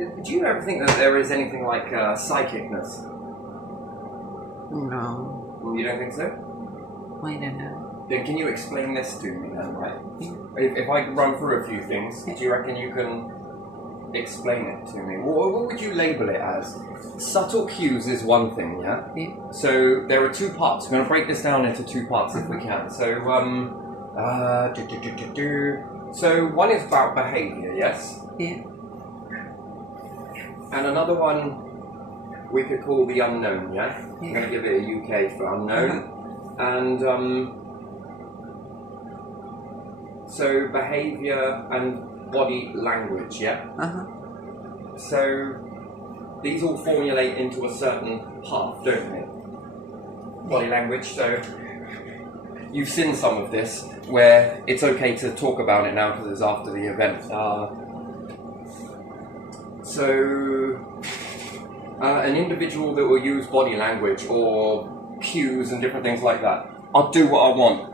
Do you ever think that there is anything like psychicness? No, You don't think so? I don't know. Then can you explain this to me then, right? Yeah. If I run through a few things, do you reckon you can explain it to me? What would you label it as? Subtle cues is one thing, yeah? Yeah. So there are two parts. We're going to break this down into two parts if we can. So, So one is about behaviour, yes? Yeah. And another one we could call the unknown, yeah? I'm going to give it a UK for unknown. And so behaviour and body language, yeah? So these all formulate into a certain path, don't they? Body language, so you've seen some of this where it's okay to talk about it now because it's after the event. An individual that will use body language or cues and different things like that, I'll do what I want.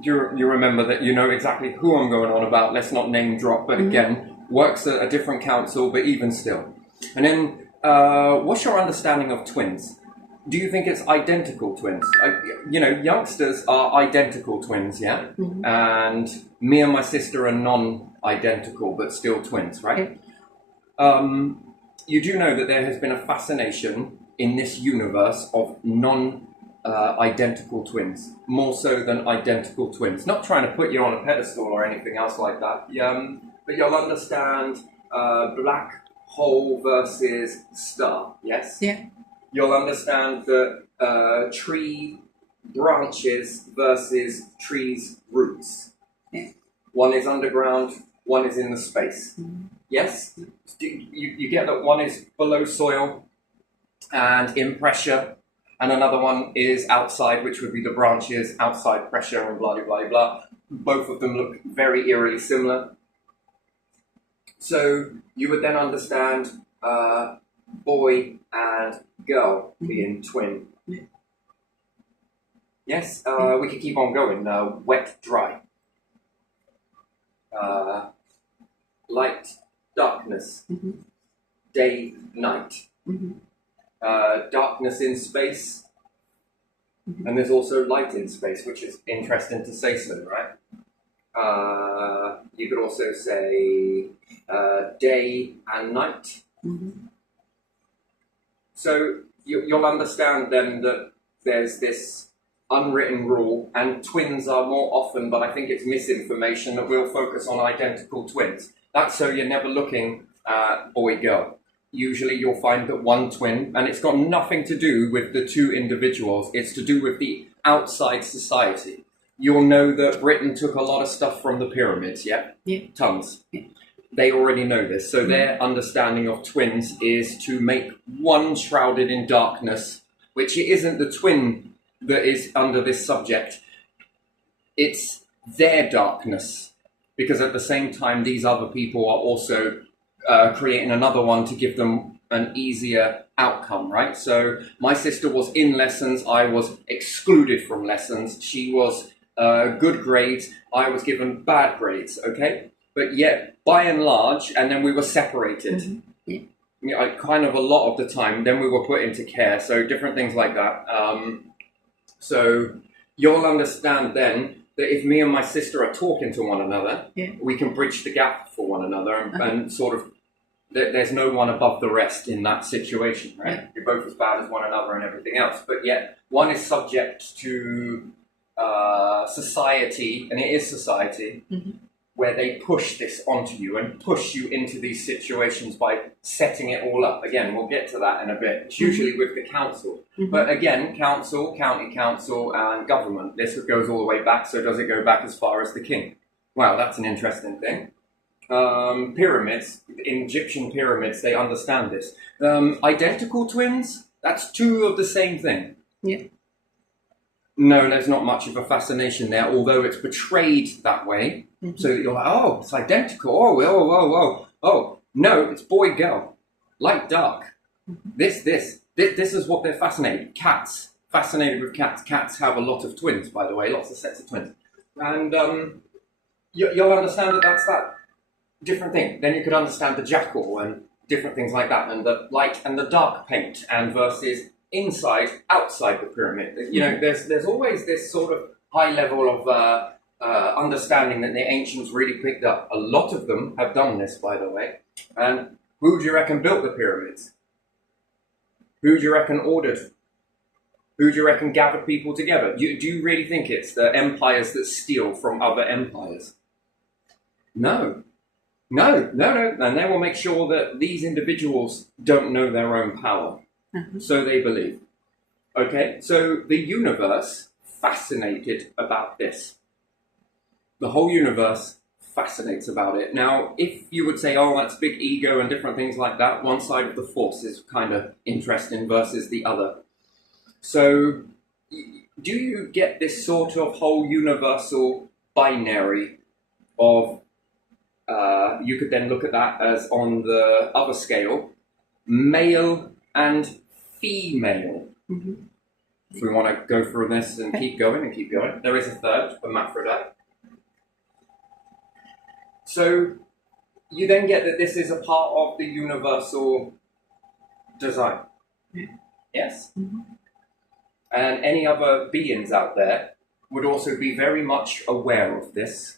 You remember that, you know exactly who I'm going on about, let's not name drop, but again, works at a different council, but even still. And then, what's your understanding of twins? Do you think it's identical twins? Youngsters are identical twins, yeah? And me and my sister are non-identical, but still twins, right? You do know that there has been a fascination in this universe of non-identical twins, more so than identical twins. Not trying to put you on a pedestal or anything else like that, but you'll understand black hole versus star, yes? Yeah. You'll understand that tree branches versus trees' roots. Yeah. One is underground, one is in the space. Yes? You get that one is below soil and in pressure, and another one is outside, which would be the branches, outside pressure and blah, blah, blah. Both of them look very eerily similar. So you would then understand boy and girl being twin. Yes, we could keep on going. Wet, dry. Light, darkness. Day, night. Darkness in space. And there's also light in space, which is interesting to say so, right? You could also say day and night. So you'll understand then that there's this unwritten rule, and twins are more often, but I think it's misinformation, that we'll focus on identical twins. That's so you're never looking at boy-girl. Usually you'll find that one twin, and it's got nothing to do with the two individuals, it's to do with the outside society. You'll know that Britain took a lot of stuff from the pyramids, yeah? Tons. They already know this, so their understanding of twins is to make one shrouded in darkness, which it isn't the twin that is under this subject, it's their darkness, because at the same time these other people are also creating another one to give them an easier outcome, right? So my sister was in lessons, I was excluded from lessons, she was good grades, I was given bad grades, okay? But yet, by and large, and then we were separated. Kind of a lot of the time, then we were put into care, so different things like that. So you'll understand then that if me and my sister are talking to one another, we can bridge the gap for one another and sort of, there's no one above the rest in that situation, right? You're both as bad as one another and everything else, but yet one is subject to society, and it is society, where they push this onto you and push you into these situations by setting it all up. Again, we'll get to that in a bit. It's usually with the council. But again, council, county council, and government. This goes all the way back, so does it go back as far as the king? Wow, that's an interesting thing. Pyramids, in Egyptian pyramids, they understand this. Identical twins, that's two of the same thing. No, there's not much of a fascination there, although it's portrayed that way. So you're like, oh, it's identical. Oh, no, it's boy, girl. Light, dark. This is what they're fascinated. Cats. Fascinated with cats. Cats have a lot of twins, by the way, lots of sets of twins. And you'll understand that that's that. different thing. Then you could understand the jackal and different things like that, and the light and the dark paint, and versus inside, outside the pyramid. You know, there's always this sort of high level of understanding that the ancients really picked up. A lot of them have done this, by the way. And who do you reckon built the pyramids? Who do you reckon ordered? Who do you reckon gathered people together? Do you really think it's the empires that steal from other empires? No. No. And they will make sure that these individuals don't know their own power. So they believe. Okay, so the universe fascinated about this. The whole universe fascinates about it. Now, if you would say, oh, that's big ego and different things like that, one side of the force is kind of interesting versus the other. So, do you get this sort of whole universal binary of, you could then look at that as on the other scale, male and female. If we want to go through this and keep going, there is a third, hermaphrodite. So you then get that this is a part of the universal design. Yes? And any other beings out there would also be very much aware of this.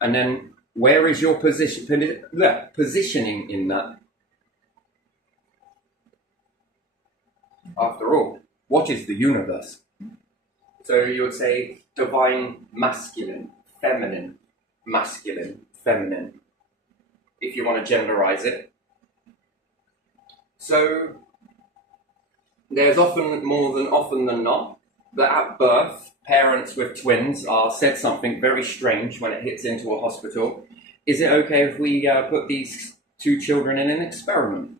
And then where is your positioning in that? After all, what is the universe? So you would say divine masculine, feminine, masculine, feminine, if you want to genderize it. So there's often, more than often than not, that at birth, parents with twins are said something very strange when it hits into a hospital. Is it okay if we put these two children in an experiment?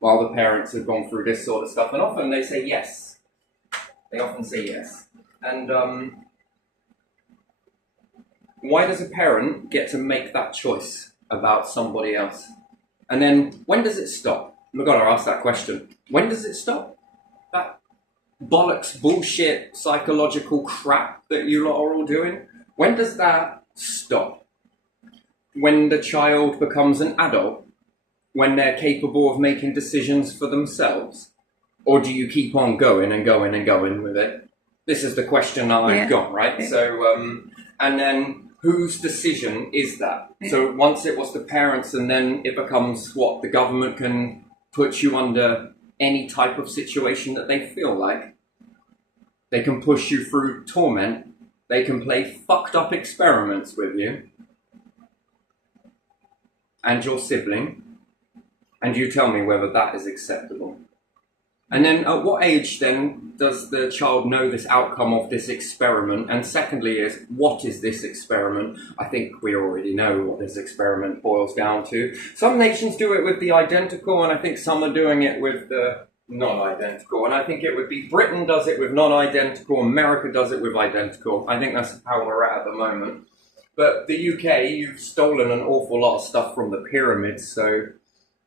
While the parents have gone through this sort of stuff, and often they say yes. They often say yes. And why does a parent get to make that choice about somebody else? And then when does it stop? We've got to ask that question. When does it stop? That bollocks, bullshit, psychological crap that you lot are all doing? When does that stop? When the child becomes an adult? When they're capable of making decisions for themselves? Or do you keep on going and going and going with it? This is the question I've got, right? Yeah. So, and then whose decision is that? Yeah. So once it was the parents, and then it becomes what? The government can put you under any type of situation that they feel like. They can push you through torment. They can play fucked up experiments with you and your sibling. And you tell me whether that is acceptable. And then at what age then does the child know this outcome of this experiment? And secondly is, what is this experiment? I think we already know what this experiment boils down to. Some nations do it with the identical, and I think some are doing it with the non-identical. And I think it would be Britain does it with non-identical, America does it with identical. I think that's how we're at the moment. But the UK, you've stolen an awful lot of stuff from the pyramids, so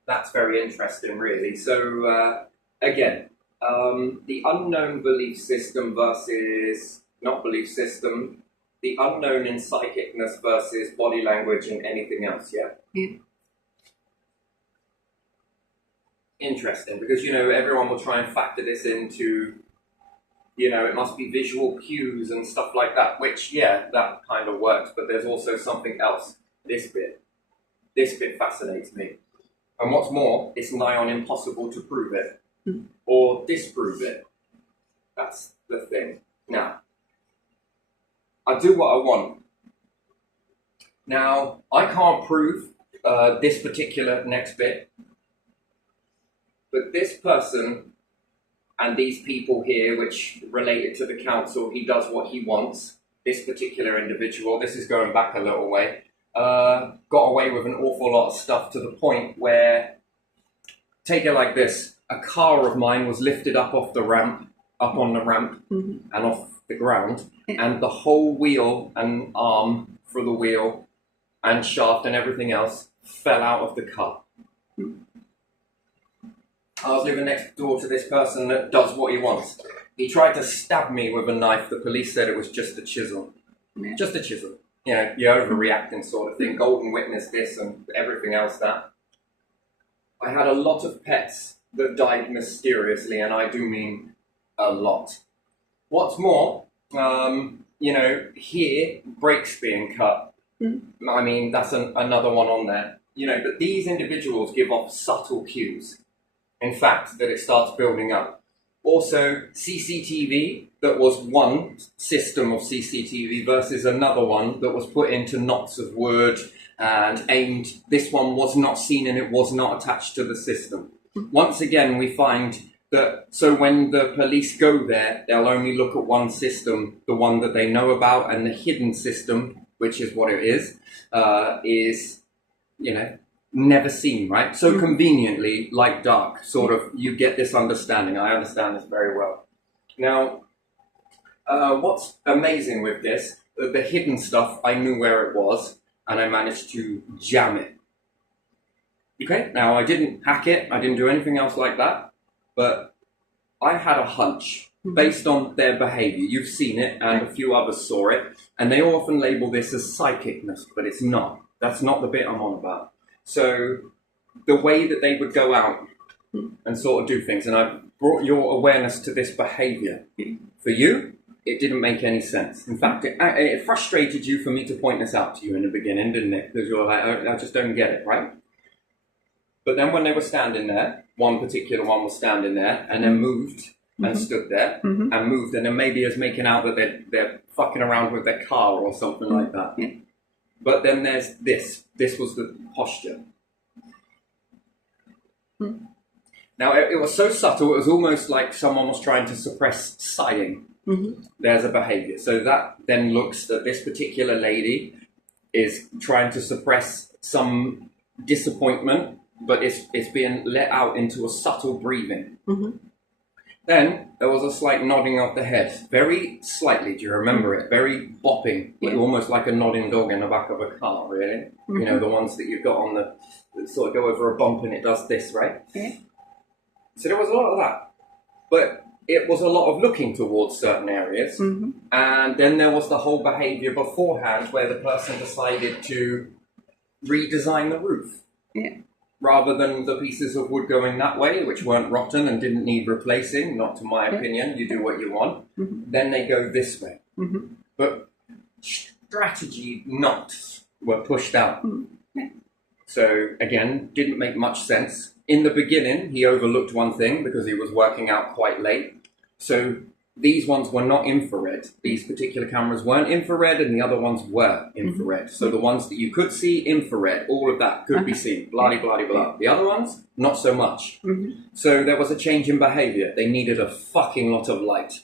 that's very interesting, really. So, again, the unknown belief system versus not belief system, the unknown in psychicness versus body language and anything else, yeah? Interesting, because, you know, everyone will try and factor this into, you know, it must be visual cues and stuff like that, which, yeah, that kind of works, but there's also something else. This bit fascinates me. And what's more, it's nigh on impossible to prove it or disprove it. That's the thing. Now, I do what I want. Now, I can't prove this particular next bit, but this person and these people here, which related to the council, he does what he wants. This particular individual, this is going back a little way, got away with an awful lot of stuff to the point where, take it like this, a car of mine was lifted up on the ramp and off the ground, and the whole wheel and arm for the wheel and shaft and everything else fell out of the car. I was living next door to this person that does what he wants. He tried to stab me with a knife. The police said it was just a chisel. Just a chisel. you're overreacting sort of thing. Golden witness this and everything else that. I had a lot of pets that died mysteriously, and I do mean a lot. What's more, here, brakes being cut. I mean, that's another one on there. But these individuals give off subtle cues. In fact, that it starts building up. Also, CCTV, that was one system of CCTV versus another one that was put into knots of wood and aimed. This one was not seen and it was not attached to the system. Once again, we find that, so when the police go there, they'll only look at one system, the one that they know about, and the hidden system, which is what it is, never seen, right? So conveniently, like dark, sort of, you get this understanding. I understand this very well. Now, what's amazing with this, the hidden stuff, I knew where it was, and I managed to jam it. Okay, now I didn't hack it, I didn't do anything else like that, but I had a hunch based on their behavior. You've seen it, and a few others saw it, and they often label this as psychicness, but it's not. That's not the bit I'm on about. So the way that they would go out and sort of do things, and I brought your awareness to this behavior. For you, it didn't make any sense. In fact, it frustrated you for me to point this out to you in the beginning, didn't it? Because you're like, I just don't get it, right? But then when they were standing there, one particular one was standing there and then moved and stood there and moved, and then maybe is making out that they're fucking around with their car or something like that. But then there's this. This was the posture. Now, it was so subtle, it was almost like someone was trying to suppress sighing. There's a behavior. So that then looks that this particular lady is trying to suppress some disappointment, but it's being let out into a subtle breathing. Then there was a slight nodding of the head, very slightly. Do you remember it? Very bopping, almost like a nodding dog in the back of a car, really. The ones that you've got on that sort of go over a bump and it does this, right? So there was a lot of that, but it was a lot of looking towards certain areas, and then there was the whole behaviour beforehand where the person decided to redesign the roof. Rather than the pieces of wood going that way, which weren't rotten and didn't need replacing, not to my opinion, you do what you want, then they go this way. But strategy knots were pushed out. So, again, didn't make much sense. In the beginning, he overlooked one thing because he was working out quite late. So these ones were not infrared. These particular cameras weren't infrared, and the other ones were infrared. So the ones that you could see infrared, all of that could be seen, blah, blah, blah, blah. The other ones, not so much. So there was a change in behavior. They needed a fucking lot of light.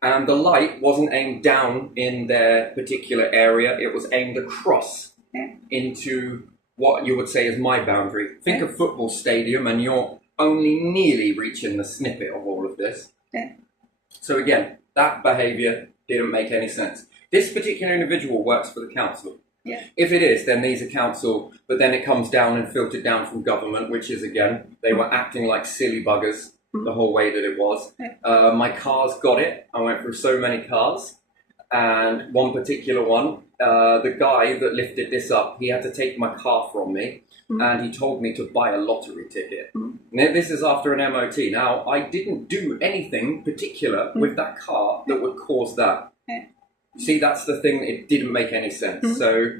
And the light wasn't aimed down in their particular area. It was aimed across into what you would say is my boundary. Think of football stadium, and you're only nearly reaching the snippet of all of this. So again, that behaviour didn't make any sense. This particular individual works for the council. If it is, then these are council, but then it comes down and filtered down from government, which is, again, they were acting like silly buggers the whole way that it was. My cars got it. I went through so many cars. And one particular one, the guy that lifted this up, he had to take my car from me. And he told me to buy a lottery ticket. Now, this is after an MOT. Now, I didn't do anything particular with that car that would cause that. See, that's the thing, it didn't make any sense. So,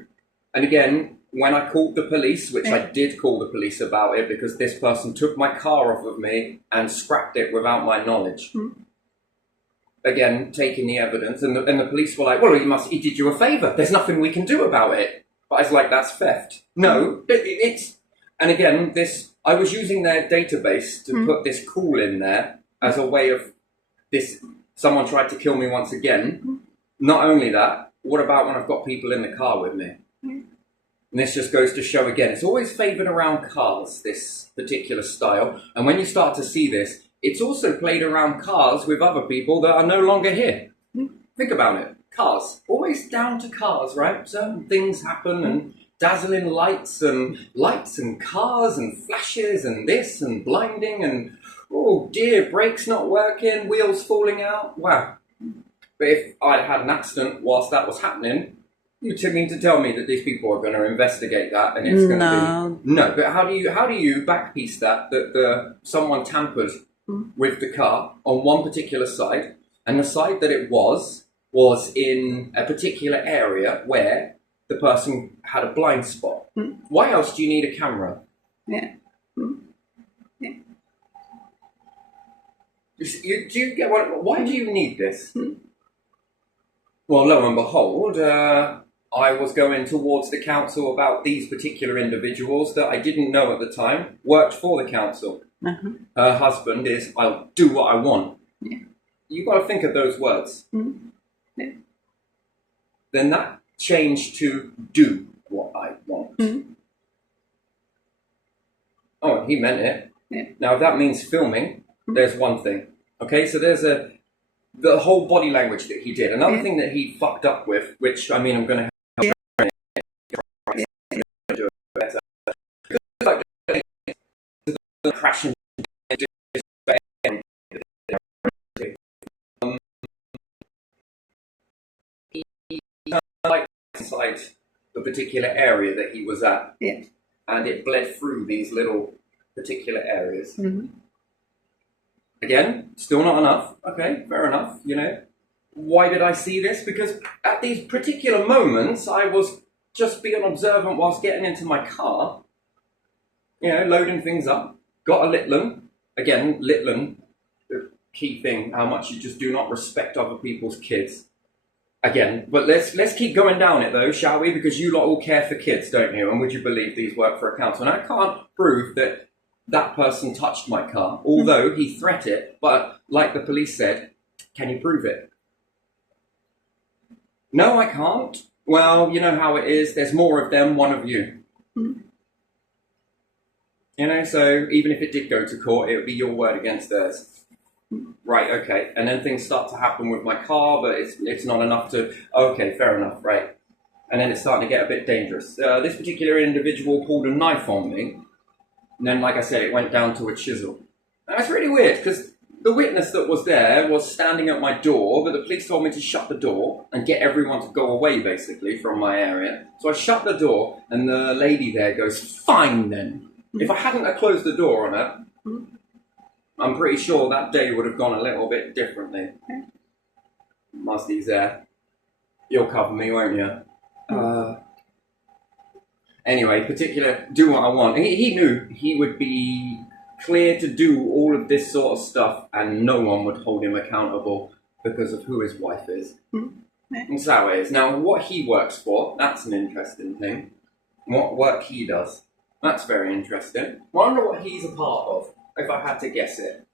and again, when I called the police, which I did call the police about it because this person took my car off of me and scrapped it without my knowledge. Again, taking the evidence, and the police were like, well, he did you a favour. There's nothing we can do about it. But I was like, that's theft. No, it's... And again, I was using their database to put this call in there as a way of this... Someone tried to kill me once again. Not only that, what about when I've got people in the car with me? And this just goes to show again, it's always favoured around cars, this particular style. And when you start to see this, it's also played around cars with other people that are no longer here. Think about it. Cars. Always down to cars, right? Certain things happen and dazzling lights and cars and flashes and this and blinding and, oh dear, brakes not working, wheels falling out. Wow. But if I'd had an accident whilst that was happening, You mean to tell me that these people are going to investigate that and it's going to be... No, but how do you backpiece that someone tampered with the car on one particular side, and the side that it was in a particular area where the person had a blind spot? Why else do you need a camera? Yeah. Do you get why do you need this? Well, lo and behold, I was going towards the council about these particular individuals that I didn't know at the time worked for the council. Her husband is, I'll do what I want. Yeah. You've got to think of those words. Yeah. Then that changed to do what I want. Oh, he meant it. Yeah. Now, if that means filming, there's one thing. Okay, so there's the whole body language that he did. Another thing that he fucked up with, which, I mean, I'm going to do it better. Crashing like inside the particular area that he was at, and it bled through these little particular areas. Again, still not enough. Okay, fair enough. You know, why did I see this? Because at these particular moments, I was just being observant whilst getting into my car. You know, loading things up. Got a Litlan. Again, Litlan, the key thing, how much you just do not respect other people's kids. Again, but let's keep going down it though, shall we? Because you lot all care for kids, don't you? And would you believe these work for a council? And I can't prove that that person touched my car, although he threatened it. But like the police said, can you prove it? No, I can't. Well, you know how it is. There's more of them, one of you. You know, so even if it did go to court, it would be your word against theirs. Right, okay. And then things start to happen with my car, but it's not enough to... Okay, fair enough, right. And then it's starting to get a bit dangerous. This particular individual pulled a knife on me. And then, like I said, it went down to a chisel. And that's really weird, because the witness that was there was standing at my door, but the police told me to shut the door and get everyone to go away, basically, from my area. So I shut the door, and the lady there goes, fine then. If I hadn't have closed the door on her, I'm pretty sure that day would have gone a little bit differently. Musty's there. You'll cover me, won't you? Anyway, do what I want. He knew he would be clear to do all of this sort of stuff and no one would hold him accountable because of who his wife is. That's how it is. Now, what he works for, that's an interesting thing. What work he does, that's very interesting. Wonder what he's a part of, if I had to guess it.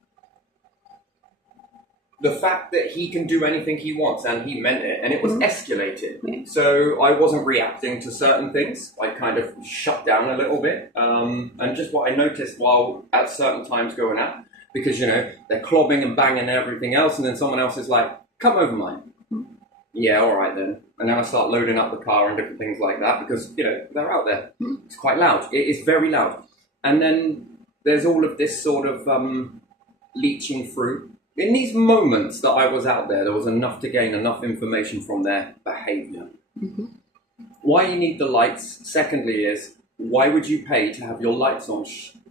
The fact that he can do anything he wants, and he meant it, and it was escalated. So I wasn't reacting to certain things. I kind of shut down a little bit. And just what I noticed while at certain times going out, because, you know, they're clobbing and banging and everything else, and then someone else is like, come over mine. Yeah, all right then. And then I start loading up the car and different things like that, because, you know, they're out there. It's quite loud. It is very loud. And then there's all of this sort of leaching through. In these moments that I was out there, there was enough to gain enough information from their behaviour. Why you need the lights, secondly, is why would you pay to have your lights on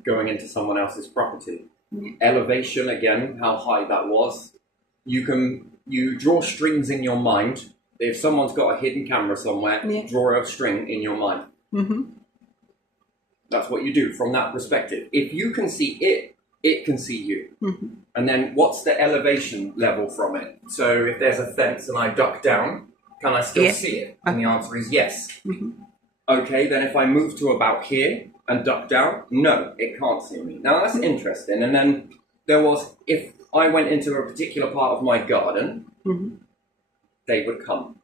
going into someone else's property? Elevation, again, how high that was. You draw strings in your mind. If someone's got a hidden camera somewhere, draw a string in your mind. That's what you do from that perspective. If you can see it, it can see you. And then what's the elevation level from it? So if there's a fence and I duck down, can I still see it? And the answer is yes. Okay, then if I move to about here and duck down, no, it can't see me. Now that's interesting. And then there was, if I went into a particular part of my garden, they would come.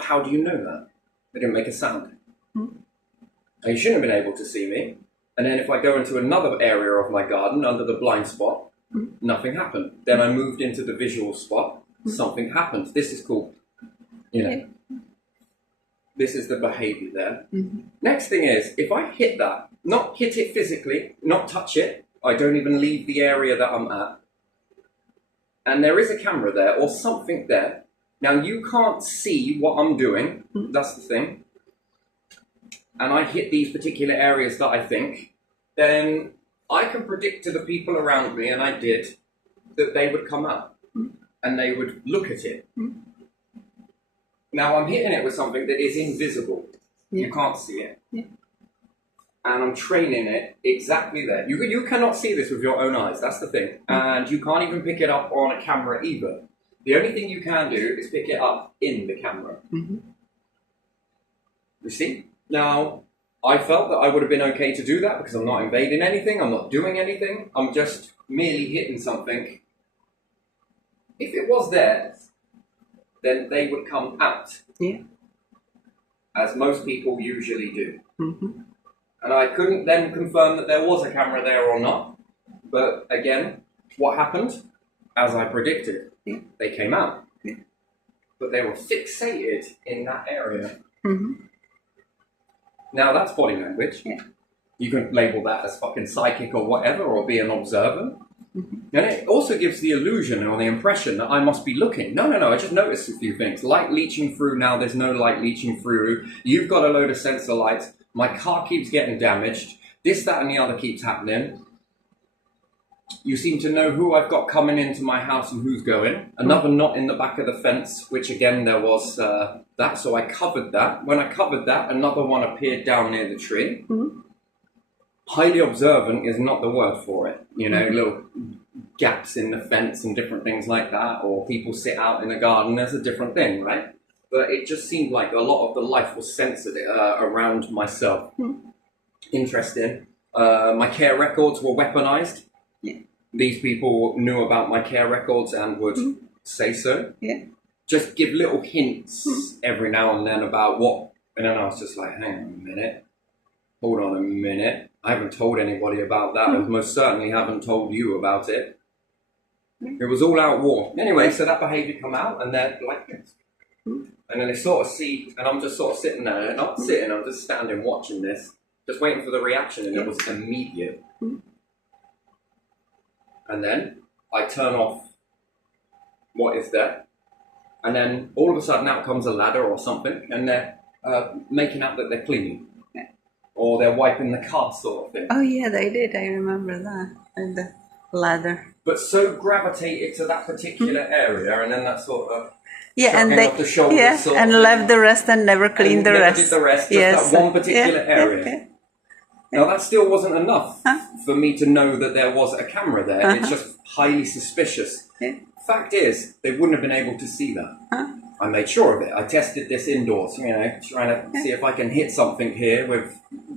How do you know that? They didn't make a sound. They shouldn't have been able to see me. And then if I go into another area of my garden under the blind spot, nothing happened. Then I moved into the visual spot, something happened. This is called, you know, this is the behavior there. Next thing is, if I hit that, not hit it physically, not touch it, I don't even leave the area that I'm at, and there is a camera there or something there, Now you can't see what I'm doing. That's the thing. And I hit these particular areas that I think, then I can predict to the people around me, and I did, that they would come out and they would look at it. Now I'm hitting it with something that is invisible. Yeah. You can't see it. Yeah. And I'm training it exactly there. You cannot see this with your own eyes, that's the thing. And you can't even pick it up on a camera either. The only thing you can do is pick it up in the camera. You see? Now, I felt that I would have been okay to do that because I'm not invading anything, I'm not doing anything, I'm just merely hitting something. If it was there, then they would come out. Yeah. As most people usually do. And I couldn't then confirm that there was a camera there or not. But again, what happened? As I predicted, they came out. But they were fixated in that area. Now that's body language. Yeah. You can label that as fucking psychic or whatever, or be an observer. And it also gives the illusion or the impression that I must be looking. No, I just noticed a few things. Light leaching through, now there's no light leaching through. You've got a load of sensor lights. My car keeps getting damaged. This, that, and the other keeps happening. You seem to know who I've got coming into my house and who's going. Another knot in the back of the fence, which again, there was that. So I covered that. When I covered that, another one appeared down near the tree. Highly observant is not the word for it. You know, little gaps in the fence and different things like that, or people sit out in the garden, there's a different thing, right? But it just seemed like a lot of the life was censored around myself. Interesting. My care records were weaponized. Yeah. These people knew about my care records and would say so. Yeah. Just give little hints every now and then about what, and then I was just like, hang on a minute. Hold on a minute. I haven't told anybody about that. I most certainly haven't told you about it. It was all out war. Anyway, so that behaviour come out and they're like this. And then they sort of see, and I'm just sort of sitting there, not sitting, I'm just standing watching this, just waiting for the reaction, and it was immediate. And then I turn off what is there, and then all of a sudden out comes a ladder or something, and they're making out that they're cleaning. Or they're wiping the car sort of thing. Oh yeah, they did. I remember that. And the ladder. But so gravitated to that particular area, and then that sort of and shrugging they off the shoulders sort and of left the rest and never cleaned the never rest. did the rest, just that one particular area. Now that still wasn't enough for me to know that there was a camera there. It's just highly suspicious. Fact is, they wouldn't have been able to see that. I made sure of it. I tested this indoors, you know, trying to see if I can hit something here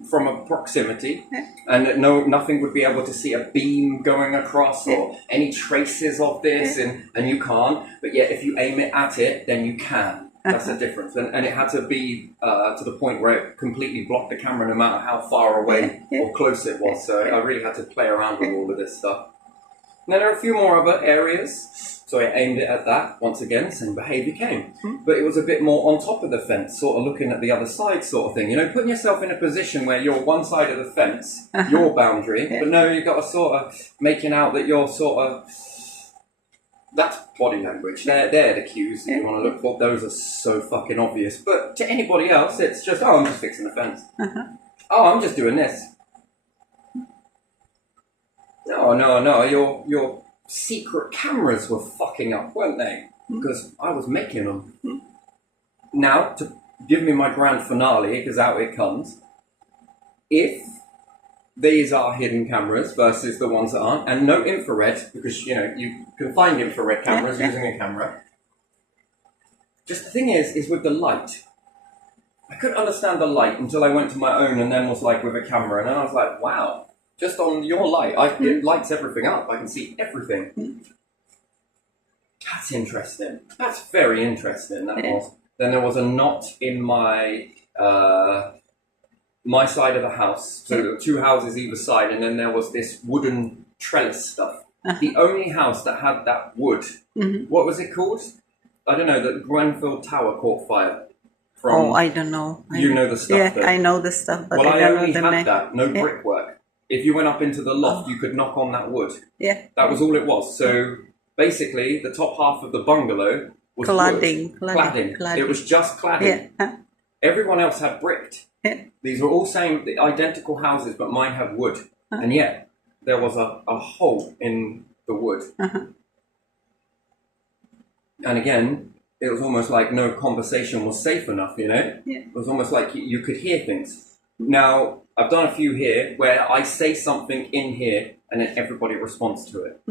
from a proximity, and nothing would be able to see a beam going across or any traces of this, and you can't. But yet, if you aim it at it, then you can. That's the difference, and it had to be to the point where it completely blocked the camera, no matter how far away or close it was. So I really had to play around with all of this stuff. And then there are a few more other areas. So I aimed it at that, once again, same behaviour came. But it was a bit more on top of the fence, sort of looking at the other side sort of thing. You know, putting yourself in a position where you're one side of the fence, your boundary, but no, you've got to sort of making out that you're sort of... That's body language. They're the cues that you want to look for. Those are so fucking obvious. But to anybody else, it's just, oh, I'm just fixing the fence. Oh, I'm just doing this. No, your secret cameras were fucking up, weren't they? Because I was making them. Now, to give me my grand finale, because out it comes, if these are hidden cameras versus the ones that aren't, and no infrared, because, you know, you can find infrared cameras using a camera. Just the thing is with the light. I couldn't understand the light until I went to my own and then was like with a camera, and then I was like, wow. Just on your light, it lights everything up. I can see everything. That's interesting. That's very interesting. That was. Then there was a knot in my my side of the house. So there were two houses either side, and then there was this wooden trellis stuff. The only house that had that wood. What was it called? I don't know. The Grenfell Tower caught fire. I don't know. You know the stuff. Yeah, I know the stuff, but well, I I don't only know the had name. that. No brickwork. If you went up into the loft, you could knock on that wood. Yeah. That was all it was. So basically, the top half of the bungalow was Cladding, wood. cladding, cladding. It was just cladding. Yeah. Everyone else had bricked. Yeah. These were all same identical houses, but mine had wood. And yet there was a hole in the wood. And again, it was almost like no conversation was safe enough, you know? Yeah. It was almost like you could hear things. Now, I've done a few here where I say something in here and then everybody responds to it.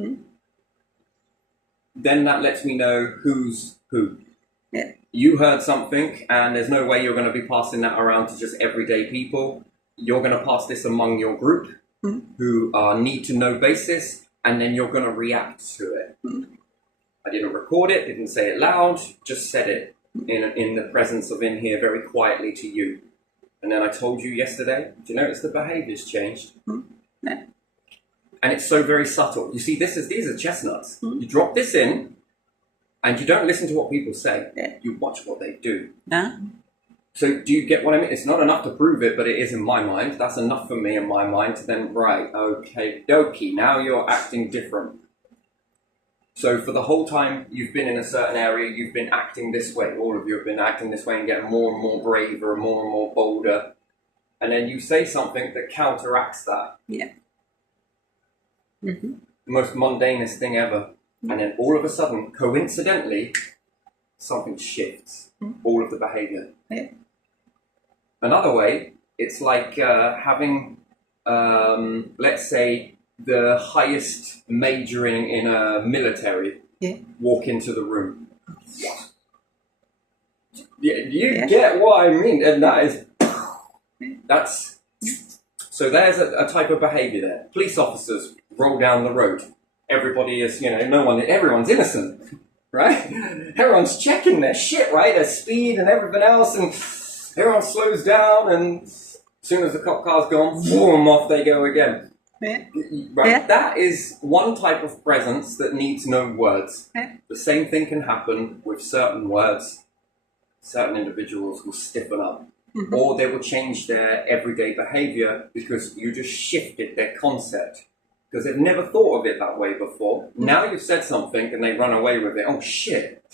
Then that lets me know who's who. Yeah. You heard something and there's no way you're going to be passing that around to just everyday people. You're going to pass this among your group who are need-to-know basis, and then you're going to react to it. I didn't record it, didn't say it loud, just said it in the presence of in here very quietly to you. And then I told you yesterday, do you notice the behavior's changed? Yeah. And it's so very subtle. You see, these are chestnuts. You drop this in, and you don't listen to what people say. Yeah. You watch what they do. Huh? So do you get what I mean? It's not enough to prove it, but it is in my mind. That's enough for me in my mind to then, right, okay, dokie, now you're acting different. So for the whole time you've been in a certain area, you've been acting this way. All of you have been acting this way and getting more and more braver and more bolder. And then you say something that counteracts that. Yeah. The most mundanest thing ever. And then all of a sudden, coincidentally, something shifts. All of the behavior. Yeah. Another way, it's like having, let's say, the highest majoring in a military walk into the room. You get what I mean, and that's so there's a type of behaviour there. Police officers roll down the road. Everybody is, everyone's innocent, right? Everyone's checking their shit, right? Their speed and everything else, and everyone slows down, and as soon as the cop car's gone, boom, off they go again. Yeah. Right? Yeah. That is one type of presence that needs no words. Yeah. The same thing can happen with certain words. Certain individuals will stiffen up, or they will change their everyday behavior because you just shifted their concept. Because they've never thought of it that way before. Now you've said something and they run away with it. Oh shit!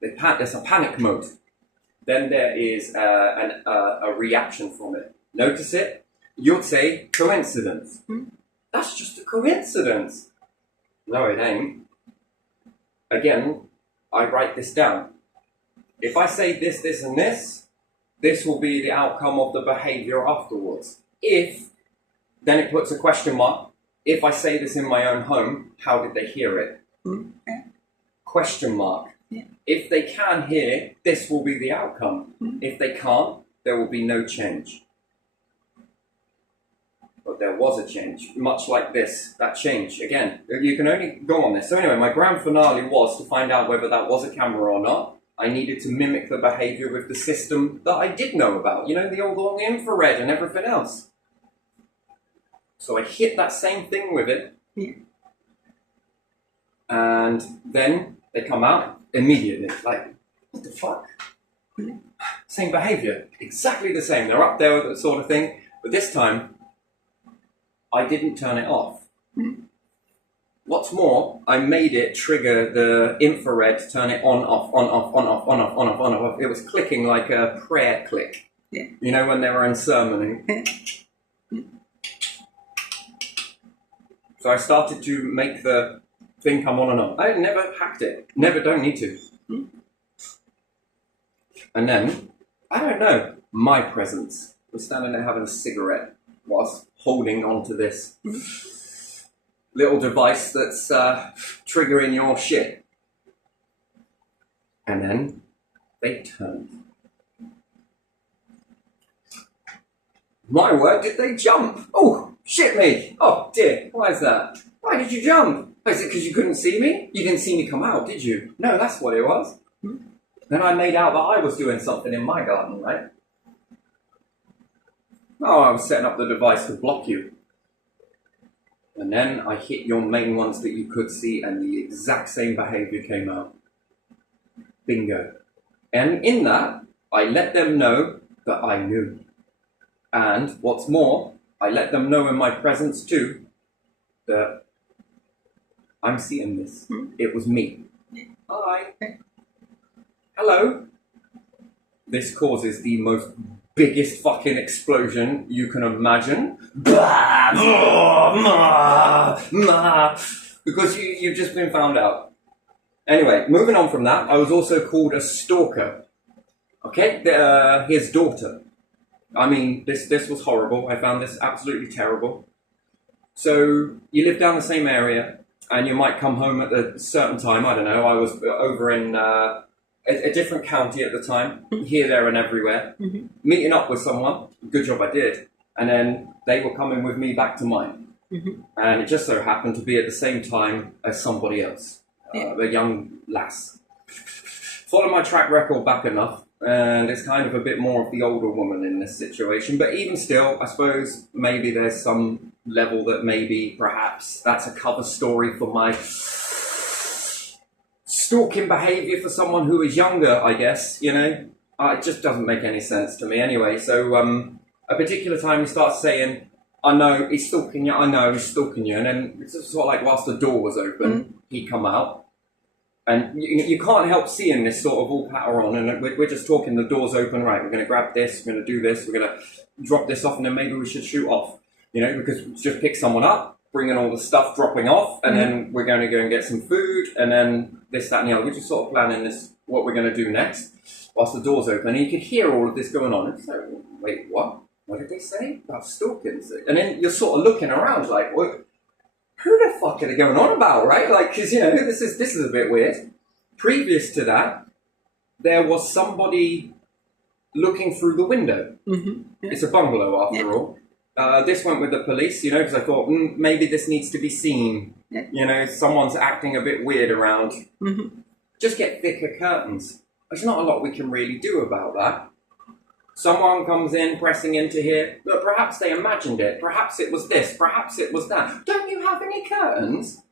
There's a panic mode. Then there is a reaction from it. Notice it? You'd say coincidence. That's just a coincidence. No, it ain't. Again, I write this down. If I say this, and this will be the outcome of the behavior afterwards. If, then it puts a question mark. If I say this in my own home, how did they hear it? Question mark. Yeah. If they can hear, this will be the outcome. If they can't, there will be no change. But there was a change, much like this, that change. Again, you can only go on this. So anyway, my grand finale was to find out whether that was a camera or not. I needed to mimic the behavior with the system that I did know about. You know, the old long infrared and everything else. So I hit that same thing with it. Yeah. And then they come out immediately. Like, what the fuck? Same behavior. Exactly the same. They're up there with that sort of thing. But this time, I didn't turn it off. What's more, I made it trigger the infrared, turn it on, off, on, off, on, off, on, off, on, off, on, off. It was clicking like a prayer click. Yeah. You know, when they were in sermoning. So I started to make the thing come on and on. I never hacked it. Never, don't need to. And then, I don't know, my presence was standing there having a cigarette whilst holding on to this little device that's triggering your shit. And then they turned. My word, did they jump? Oh, shit me. Oh dear, why is that? Why did you jump? Oh, is it because you couldn't see me? You didn't see me come out, did you? No, that's what it was. Then I made out that I was doing something in my garden, right? Oh, I was setting up the device to block you. And then I hit your main ones that you could see, and the exact same behavior came out. Bingo. And in that, I let them know that I knew. And what's more, I let them know in my presence too that I'm seeing this. It was me. Hi. hello. This causes the most biggest fucking explosion you can imagine. Because you've just been found out. Anyway, moving on from that, I was also called a stalker. Okay, his daughter. I mean, this was horrible. I found this absolutely terrible. So you live down the same area, and you might come home at a certain time. I don't know. I was over in a different county at the time, here, there, and everywhere, meeting up with someone. Good job I did. And then they were coming with me back to mine. And it just so happened to be at the same time as somebody else, a young lass. Follow my track record back enough, and it's kind of a bit more of the older woman in this situation. But even still, I suppose maybe there's some level that maybe perhaps that's a cover story for my stalking behaviour for someone who is younger, I guess, you know. It just doesn't make any sense to me anyway. So a particular time he starts saying, I know he's stalking you, I know he's stalking you. And then it's sort of like whilst the door was open, he'd come out. And you can't help seeing this sort of all patter on. And we're just talking, the door's open, right, we're going to grab this, we're going to do this, we're going to drop this off, and then maybe we should shoot off. You know, because we just pick someone up, bringing all the stuff, dropping off, and then we're going to go and get some food, and then this, that, and the other. We're just sort of planning this, what we're going to do next, whilst the door's open. And you could hear all of this going on. And it's like, wait, what? What did they say about stalking? And then you're sort of looking around like, what? Who the fuck are they going on about, right? Like, because, you know, this is a bit weird. Previous to that, there was somebody looking through the window. It's a bungalow, after all. This went with the police, you know, because I thought, maybe this needs to be seen. You know, someone's acting a bit weird around. Just get thicker curtains. There's not a lot we can really do about that. Someone comes in, pressing into here. Look, perhaps they imagined it. Perhaps it was this. Perhaps it was that. Don't you have any curtains?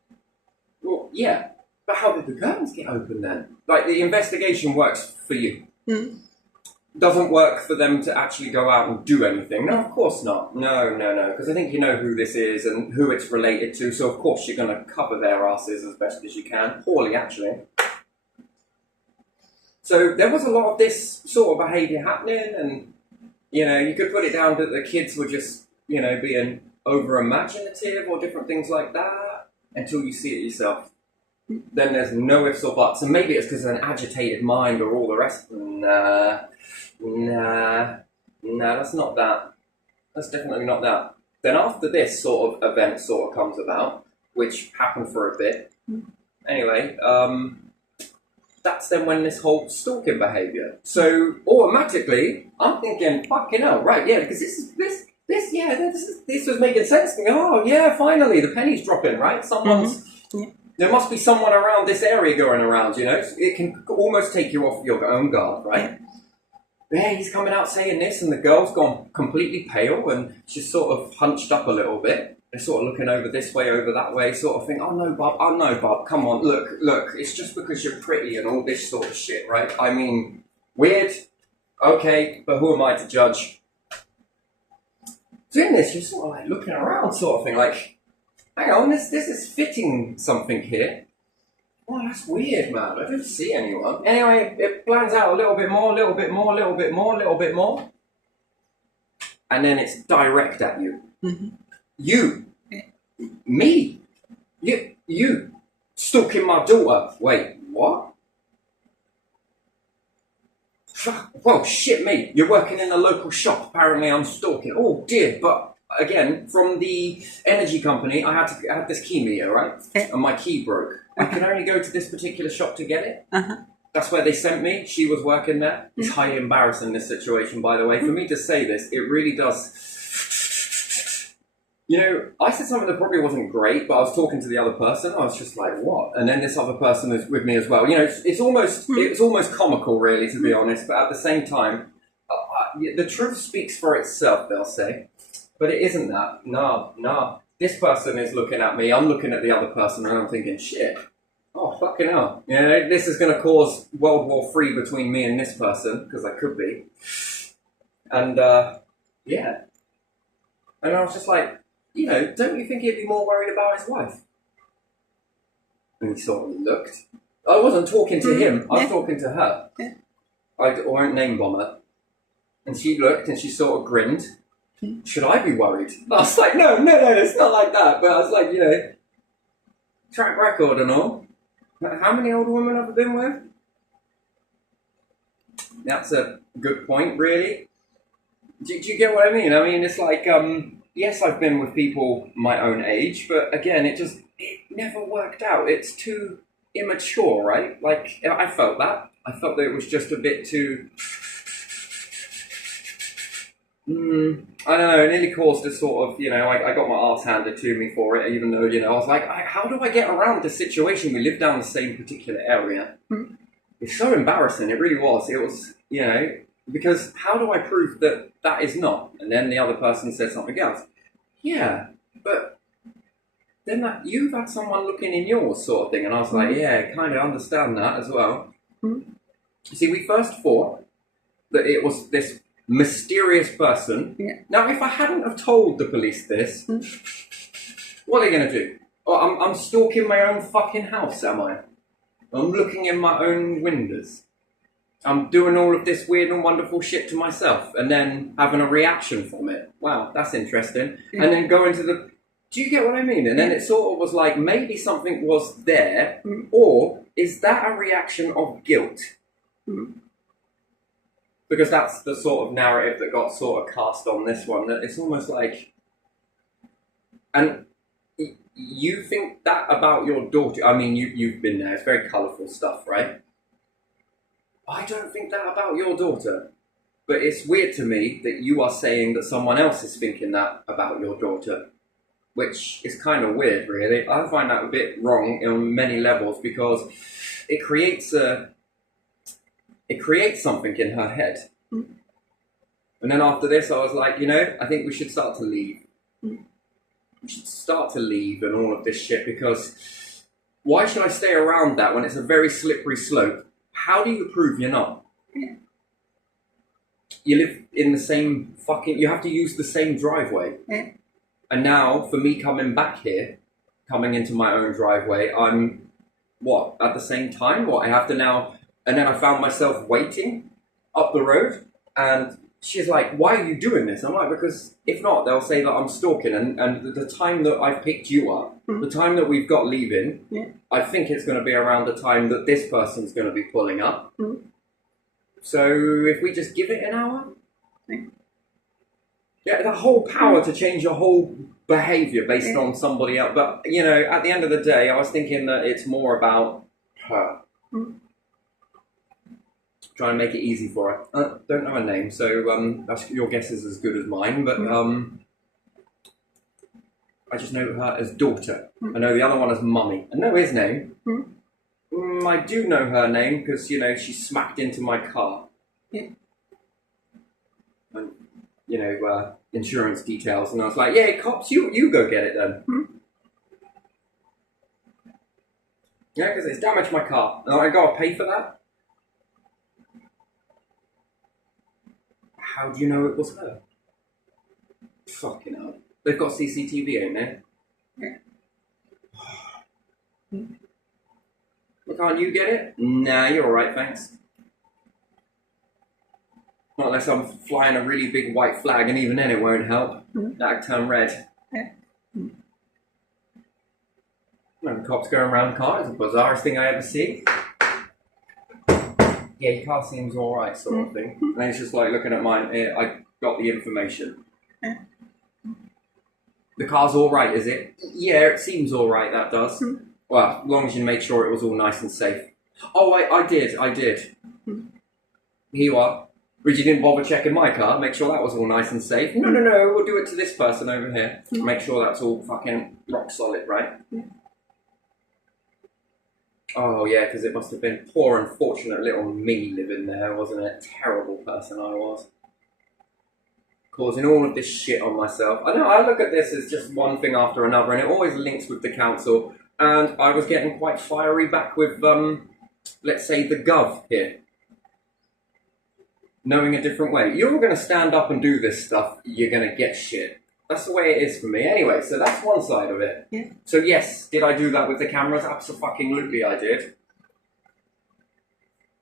Well, yeah. But how did the curtains get open then? Like, the investigation works for you. Doesn't work for them to actually go out and do anything. No, of course not. No. Because I think you know who this is and who it's related to. So, of course, you're going to cover their asses as best as you can. Poorly, actually. So there was a lot of this sort of behaviour happening, and, you know, you could put it down that the kids were just, you know, being over-imaginative or different things like that until you see it yourself. Then there's no ifs or buts. And maybe it's because of an agitated mind or all the rest. Nah, that's not that. That's definitely not that. Then after this sort of event sort of comes about, which happened for a bit. Anyway, that's then when this whole stalking behaviour. So automatically, I'm thinking, fucking hell, right, yeah, because this was making sense to me. Oh, yeah, finally, the penny's dropping, right? There must be someone around this area going around, you know? It can almost take you off your own guard, right? Yeah, he's coming out saying this, and the girl's gone completely pale, and she's sort of hunched up a little bit. They're sort of looking over this way, over that way, sort of think, oh no, Bob, come on, look, it's just because you're pretty and all this sort of shit, right? I mean, weird, okay, but who am I to judge? Doing this, you're sort of like looking around, sort of thing, like, hang on, this is fitting something here. Oh, that's weird, man, I don't see anyone. Anyway, it plans out a little bit more, and then it's direct at you. You, me, you, stalking my daughter. Wait, what? Well, shit me, you're working in a local shop, apparently I'm stalking. Oh dear, but again, from the energy company, I had this key meter, right? And my key broke. I can only go to this particular shop to get it. That's where they sent me. She was working there. It's highly embarrassing, this situation, by the way. For me to say this, it really does... You know, I said something that probably wasn't great, but I was talking to the other person. I was just like, what? And then this other person is with me as well. You know, it's almost comical, really, to be honest. But at the same time, the truth speaks for itself, they'll say. But it isn't that. No. This person is looking at me. I'm looking at the other person, and I'm thinking, shit. Oh, fucking hell. You know, this is going to cause World War III between me and this person, because I could be. And, yeah. And I was just like, you know, don't you think he'd be more worried about his wife? And he sort of looked. I wasn't talking to him. I was Yeah. talking to her. Yeah. I won't name bomb her. And she looked and she sort of grinned. Should I be worried? I was like, no, it's not like that. But I was like, track record and all. How many older women have I been with? That's a good point, really. Do you get what I mean? I mean, it's like, yes, I've been with people my own age, but again, it never worked out. It's too immature, right? Like, I felt that. I felt that it was just a bit too... I don't know, it nearly caused a sort of, I got my arse handed to me for it, even though, I was like, how do I get around this situation? We live down the same particular area. It's so embarrassing, it really was. It was, because how do I prove that that is not? And then the other person said something else. Yeah, but then you've had someone looking in yours sort of thing. And I was like, yeah, kind of understand that as well. You see, we first thought that it was this mysterious person. Yeah. Now, if I hadn't have told the police this, what are they going to do? Oh, I'm stalking my own fucking house, am I? I'm looking in my own windows. I'm doing all of this weird and wonderful shit to myself and then having a reaction from it. Wow, that's interesting. Yeah. And then going to the... Do you get what I mean? And then it sort of was like, maybe something was there, or is that a reaction of guilt? Because that's the sort of narrative that got sort of cast on this one. That it's almost like... And you think that about your daughter. I mean, you've been there. It's very colourful stuff, right? I don't think that about your daughter. But it's weird to me that you are saying that someone else is thinking that about your daughter. Which is kind of weird, really. I find that a bit wrong on many levels because it creates something in her head. And then after this, I was like, I think we should start to leave. We should start to leave and all of this shit because why should I stay around that when it's a very slippery slope? How do you prove you're not? You live in the same you have to use the same driveway. And now, for me coming back here, coming into my own driveway, I'm, at the same time? I have to now... And then I found myself waiting up the road, and she's like, why are you doing this? I'm like, because if not, they'll say that I'm stalking, and the time that I've picked you up, the time that we've got leaving, I think it's going to be around the time that this person's going to be pulling up. So if we just give it an hour... Yeah, the whole power to change your whole behaviour based on somebody else. But, at the end of the day, I was thinking that it's more about her. Trying to make it easy for her. Don't know her name, so your guess is as good as mine. But I just know her as daughter. I know the other one as mummy. I know his name. I do know her name because, she smacked into my car. And, insurance details, and I was like, yeah, cops, you go get it then. Yeah, because it's damaged my car. And I gotta pay for that? How do you know it was her? Fucking hell. They've got CCTV, ain't they? Well, can't you get it? Nah, you're alright, thanks. Not unless I'm flying a really big white flag, and even then it won't help. That'll turn red. No, the cops going around the car is the bizarrest thing I ever see. Yeah, your car seems alright, sort of thing. And then it's just like looking at mine, I got the information. The car's alright, is it? Yeah, it seems alright, that does. Well, as long as you made sure it was all nice and safe. Oh, I did. Here you are. But you didn't bother checking my car, make sure that was all nice and safe. No, we'll do it to this person over here. Make sure that's all fucking rock solid, right? Oh, yeah, because it must have been poor, unfortunate little me living there, wasn't it? Terrible person I was. Causing all of this shit on myself. I know, I look at this as just one thing after another, and it always links with the council. And I was getting quite fiery back with, let's say, the Gov here. Knowing a different way. You're going to stand up and do this stuff, you're going to get shit. That's the way it is for me. Anyway, so that's one side of it. So yes, did I do that with the cameras? Absolutely I did.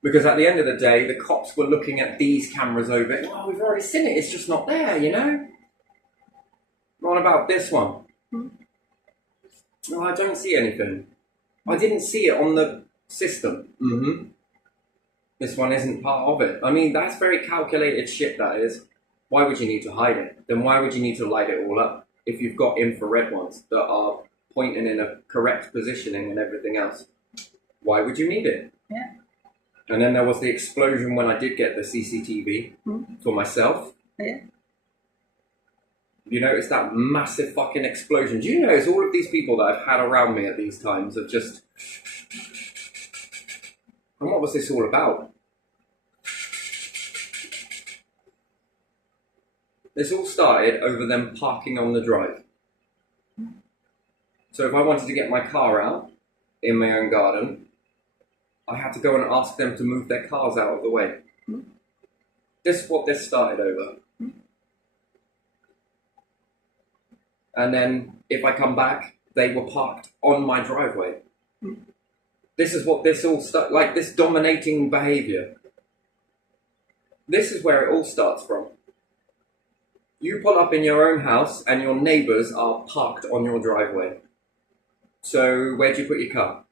Because at the end of the day, the cops were looking at these cameras over it. Oh, we've already seen it. It's just not there, you know? What about this one? No, I don't see anything. I didn't see it on the system. This one isn't part of it. I mean, that's very calculated shit, that is. Why would you need to hide it? Then why would you need to light it all up if you've got infrared ones that are pointing in a correct positioning and everything else? Why would you need it? Yeah. And then there was the explosion when I did get the CCTV for myself. Yeah. You notice that massive fucking explosion? Do you notice all of these people that I've had around me at these times have just... And what was this all about? This all started over them parking on the drive. So if I wanted to get my car out in my own garden, I had to go and ask them to move their cars out of the way. This is what this started over. And then if I come back, they were parked on my driveway. This is what this all started, like this dominating behavior. This is where it all starts from. You pull up in your own house and your neighbours are parked on your driveway. So where do you put your car?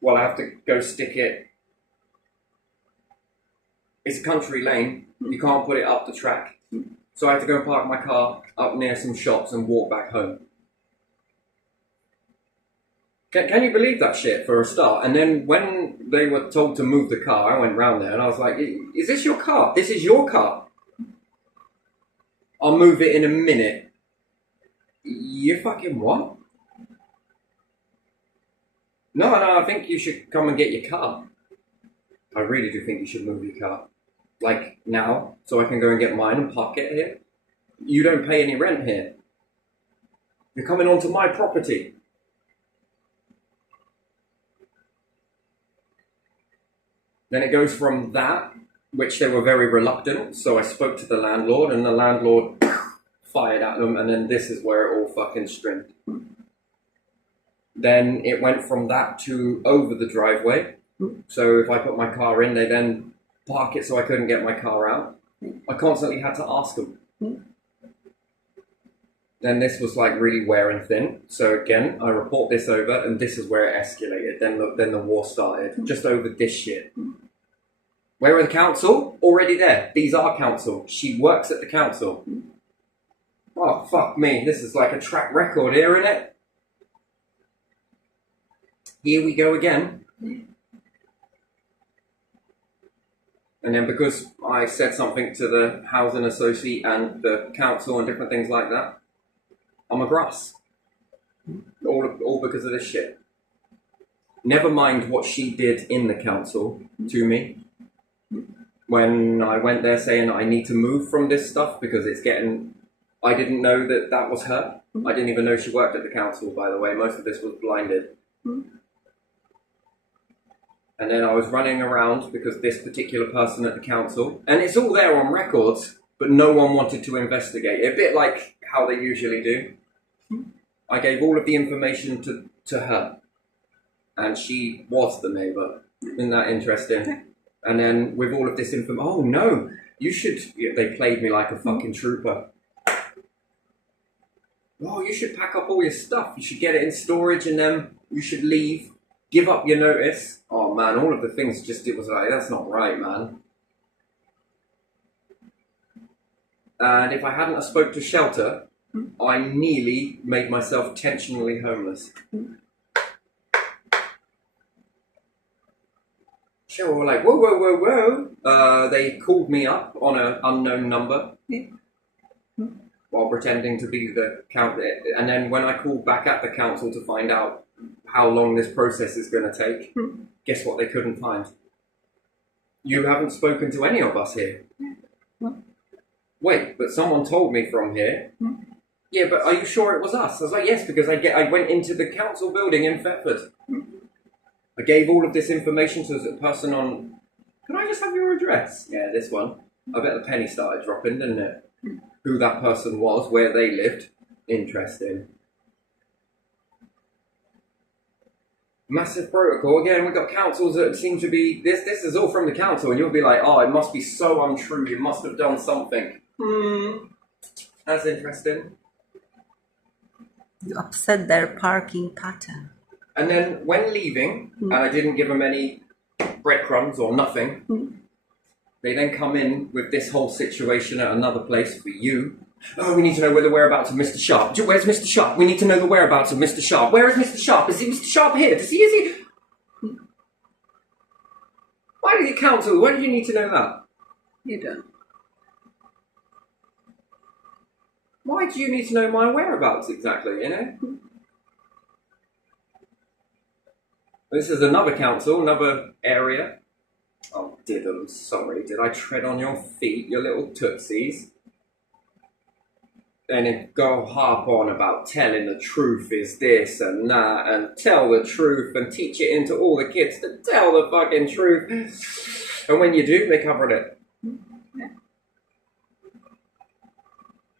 Well, I have to go stick it. It's a country lane. You can't put it up the track. So I have to go and park my car up near some shops and walk back home. Can you believe that shit for a start? And then when they were told to move the car, I went round there and I was like, is this your car? This is your car. I'll move it in a minute. You fucking what? No, I think you should come and get your car. I really do think you should move your car. Like, now, so I can go and get mine and park it here. You don't pay any rent here. You're coming onto my property. Then it goes from that, which they were very reluctant, so I spoke to the landlord, and the landlord fired at them, and then this is where it all fucking stringed. Then it went from that to over the driveway. So if I put my car in, they then park it so I couldn't get my car out. I constantly had to ask them. Then this was like really wearing thin. So again, I report this over, and this is where it escalated. Then the war started, just over this shit. Where are the council? Already there. These are council. She works at the council. Oh, fuck me. This is like a track record here, isn't it? Here we go again. And then because I said something to the housing associate and the council and different things like that, I'm a grass. All because of this shit. Never mind what she did in the council to me. When I went there saying I need to move from this stuff because it's getting... I didn't know that was her. I didn't even know she worked at the council, by the way. Most of this was blinded. And then I was running around because this particular person at the council... And it's all there on records, but no one wanted to investigate. A bit like how they usually do. I gave all of the information to her. And she was the neighbour. Isn't that interesting? And then with all of this information... Oh, no! You should... They played me like a fucking trooper. Oh, you should pack up all your stuff. You should get it in storage and then you should leave. Give up your notice. Oh, man, all of the things just... It was like, that's not right, man. And if I hadn't have spoke to shelter, I nearly made myself intentionally homeless. Sure, we're like, whoa. They called me up on an unknown number while pretending to be the council. And then when I called back at the council to find out how long this process is going to take, guess what they couldn't find? You haven't spoken to any of us here. Wait, but someone told me from here. Yeah, but are you sure it was us? I was like, yes, because I went into the council building in Thetford. I gave all of this information to the person on... Can I just have your address? Yeah, this one. I bet the penny started dropping, didn't it? Who that person was, where they lived. Interesting. Massive protocol. Again, we've got councils that seem to be... This is all from the council, and you'll be like, oh, it must be so untrue. You must have done something. That's interesting. You upset their parking pattern. And then when leaving, and I didn't give them any breadcrumbs or nothing, they then come in with this whole situation at another place for you. Oh, we need to know where the whereabouts of Mr. Sharp. Where's Mr. Sharp? We need to know the whereabouts of Mr. Sharp. Where is Mr. Sharp? Is Mr. Sharp here? Is he? Why did you counsel? Why do you need to know that? You don't. Why do you need to know my whereabouts exactly, you know? This is another council, another area. Oh, I'm sorry. Did I tread on your feet, you little tootsies? And then go harp on about telling the truth is this and that, and tell the truth and teach it into all the kids to tell the fucking truth. And when you do, they cover it.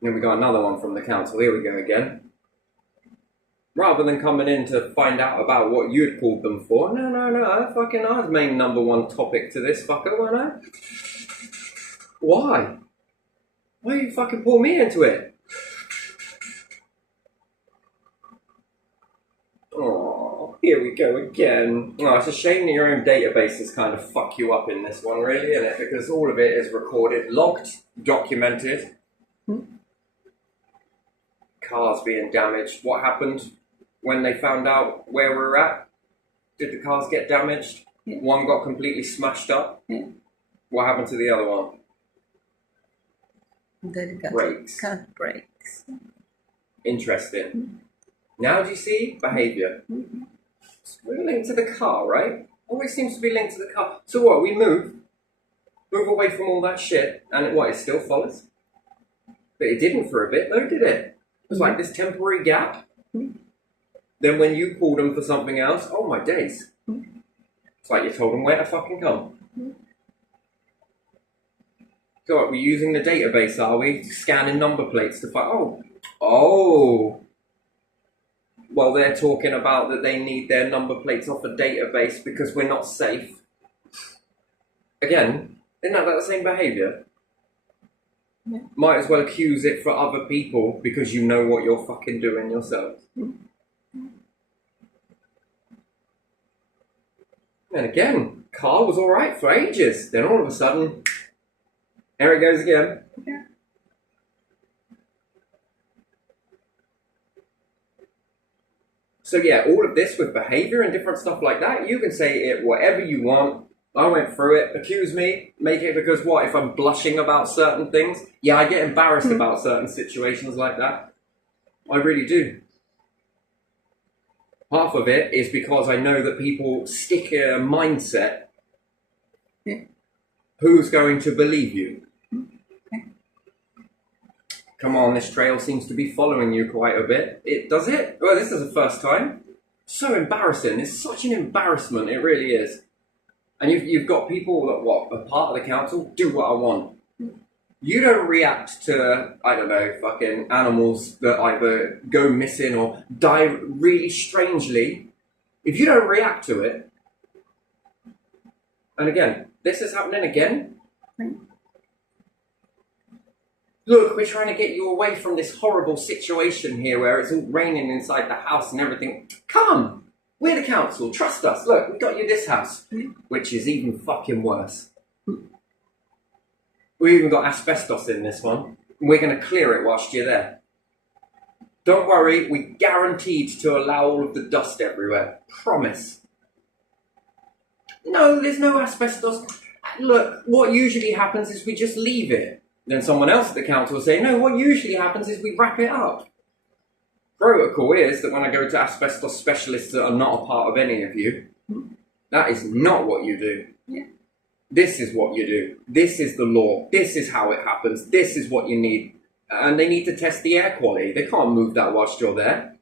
Then we got another one from the council. Here we go again. Rather than coming in to find out about what you'd called them for, no, fucking I was main number one topic to this fucker, wasn't I? Why? Why you fucking pull me into it? Oh, here we go again. Oh, it's a shame that your own databases kind of fuck you up in this one, really, isn't it? Because all of it is recorded, logged, documented. Cars being damaged. What happened when they found out where we're at? Did the cars get damaged? Yeah. One got completely smashed up. Yeah. What happened to the other one? They got Brakes. cut brakes. Interesting. Now do you see behaviour? We're linked to the car, right? Always seems to be linked to the car. So what? We move away from all that shit, and it still follows. But it didn't for a bit, though, did it? It was like this temporary gap. Then when you called them for something else, oh my days. It's like you told them where to fucking come. So what, we're using the database, are we? Scanning number plates to find... Oh. Well, they're talking about that they need their number plates off a database because we're not safe. Again, isn't that the same behaviour? Yeah. Might as well accuse it for other people because you know what you're fucking doing yourselves. And again, car was alright for ages. Then all of a sudden, there it goes again. Yeah. So yeah, all of this with behaviour and different stuff like that, you can say it whatever you want. I went through it, accuse me, make it because what, if I'm blushing about certain things? Yeah, I get embarrassed about certain situations like that. I really do. Half of it is because I know that people stick a mindset. Yeah. Who's going to believe you? Come on, this trail seems to be following you quite a bit. Does it? Well, this is the first time. So embarrassing. It's such an embarrassment. It really is. And you've got people that, are part of the council, do what I want. You don't react to, I don't know, fucking animals that either go missing or die really strangely. If you don't react to it, and again, this is happening again. Look, we're trying to get you away from this horrible situation here where it's all raining inside the house and everything. Come! We're the council, trust us. Look, we got you this house, which is even fucking worse. We even got asbestos in this one. We're going to clear it whilst you're there. Don't worry, we guaranteed to allow all of the dust everywhere. Promise. No, there's no asbestos. Look, what usually happens is we just leave it. Then someone else at the council will say, no, what usually happens is we wrap it up. Protocol is that when I go to asbestos specialists that are not a part of any of you, that is not what you do. Yeah. This is what you do. This is the law. This is how it happens. This is what you need. And they need to test the air quality. They can't move that whilst you're there.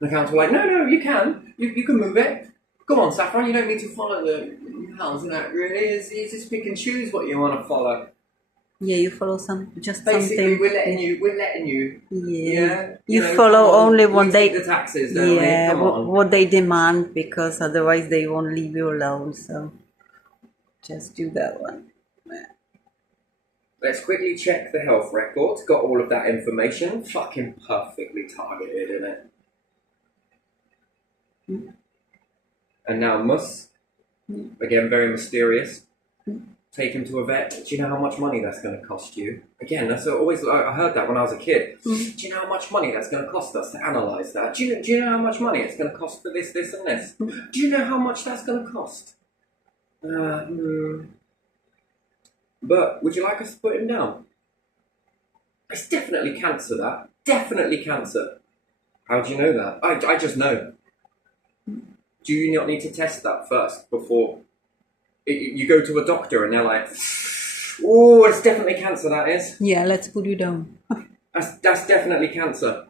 The council are like, no, you can. You can move it. Go on, Saffron, you don't need to follow the hounds and that, really. You just pick and choose what you want to follow. Yeah, you follow just Basically, something. we're letting you. Yeah. You You know, follow come on, only we what take they. the taxes, don't we? Yeah, Come on. what they demand, because otherwise they won't leave you alone. So just do that one. Let's quickly check the health records. Got all of that information. Fucking perfectly targeted, isn't it? And now Mus, again, very mysterious. Take him to a vet. Do you know how much money that's going to cost you? Again, that's always, I heard that when I was a kid. Do you know how much money that's going to cost us to analyse that? Do you know how much money it's going to cost for this, this and this? Do you know how much that's going to cost? But would you like us to put him down? It's definitely cancer, that. Definitely cancer. How do you know that? I just know. Do you not need to test that first before you go to a doctor and they're like, oh, it's definitely cancer, that is. Yeah, let's put you down. That's definitely cancer.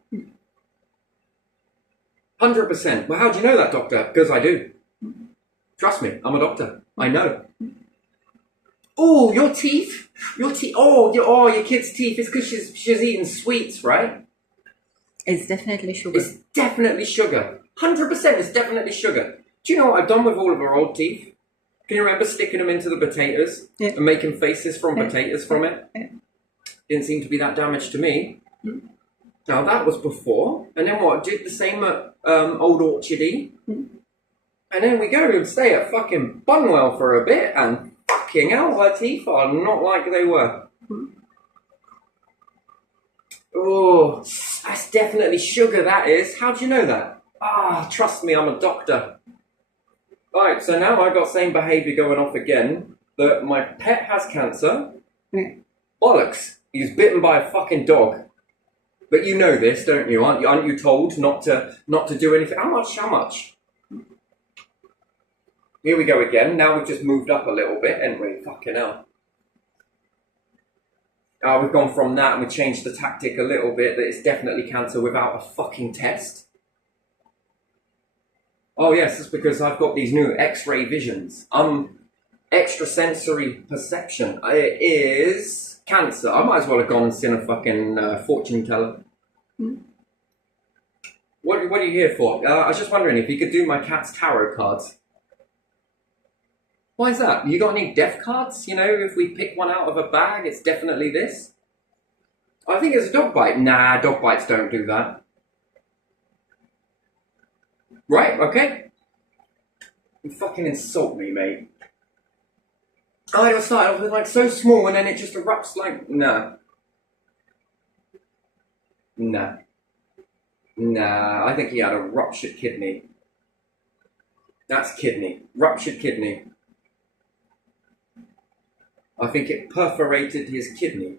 100%. Well, how do you know that, doctor? Because I do. Trust me, I'm a doctor. I know. Oh, your teeth? Your teeth? Oh, your kid's teeth. It's because she's eating sweets, right? It's definitely sugar. It's definitely sugar. 100% it's definitely sugar. Do you know what I've done with all of her old teeth? Can you remember sticking them into the potatoes and making faces from potatoes from it? Didn't seem to be that damaged to me. Now that was before. And then what? Did the same at Old Orchardy. And then we go and stay at fucking Bunwell for a bit, and fucking hell, her teeth are not like they were. Oh, that's definitely sugar, that is. How do you know that? Trust me, I'm a doctor. Right, so now I've got same behaviour going off again, that my pet has cancer. Bollocks, he's bitten by a fucking dog. But you know this, don't you? Aren't you told not to do anything? How much? Here we go again. Now we've just moved up a little bit, haven't we? Fucking hell. We've gone from that and we changed the tactic a little bit, that it's definitely cancer without a fucking test. Oh yes, that's because I've got these new X-ray visions. Extrasensory perception. It is cancer. I might as well have gone and seen a fucking fortune teller. What are you here for? I was just wondering if you could do my cat's tarot cards. Why is that? You got any death cards? You know, if we pick one out of a bag, it's definitely this. I think it's a dog bite. Nah, dog bites don't do that. Right, okay. You fucking insult me, mate. It'll start off with like so small and then it just erupts like, nah. Nah, I think he had a ruptured kidney. That's kidney. Ruptured kidney. I think it perforated his kidney.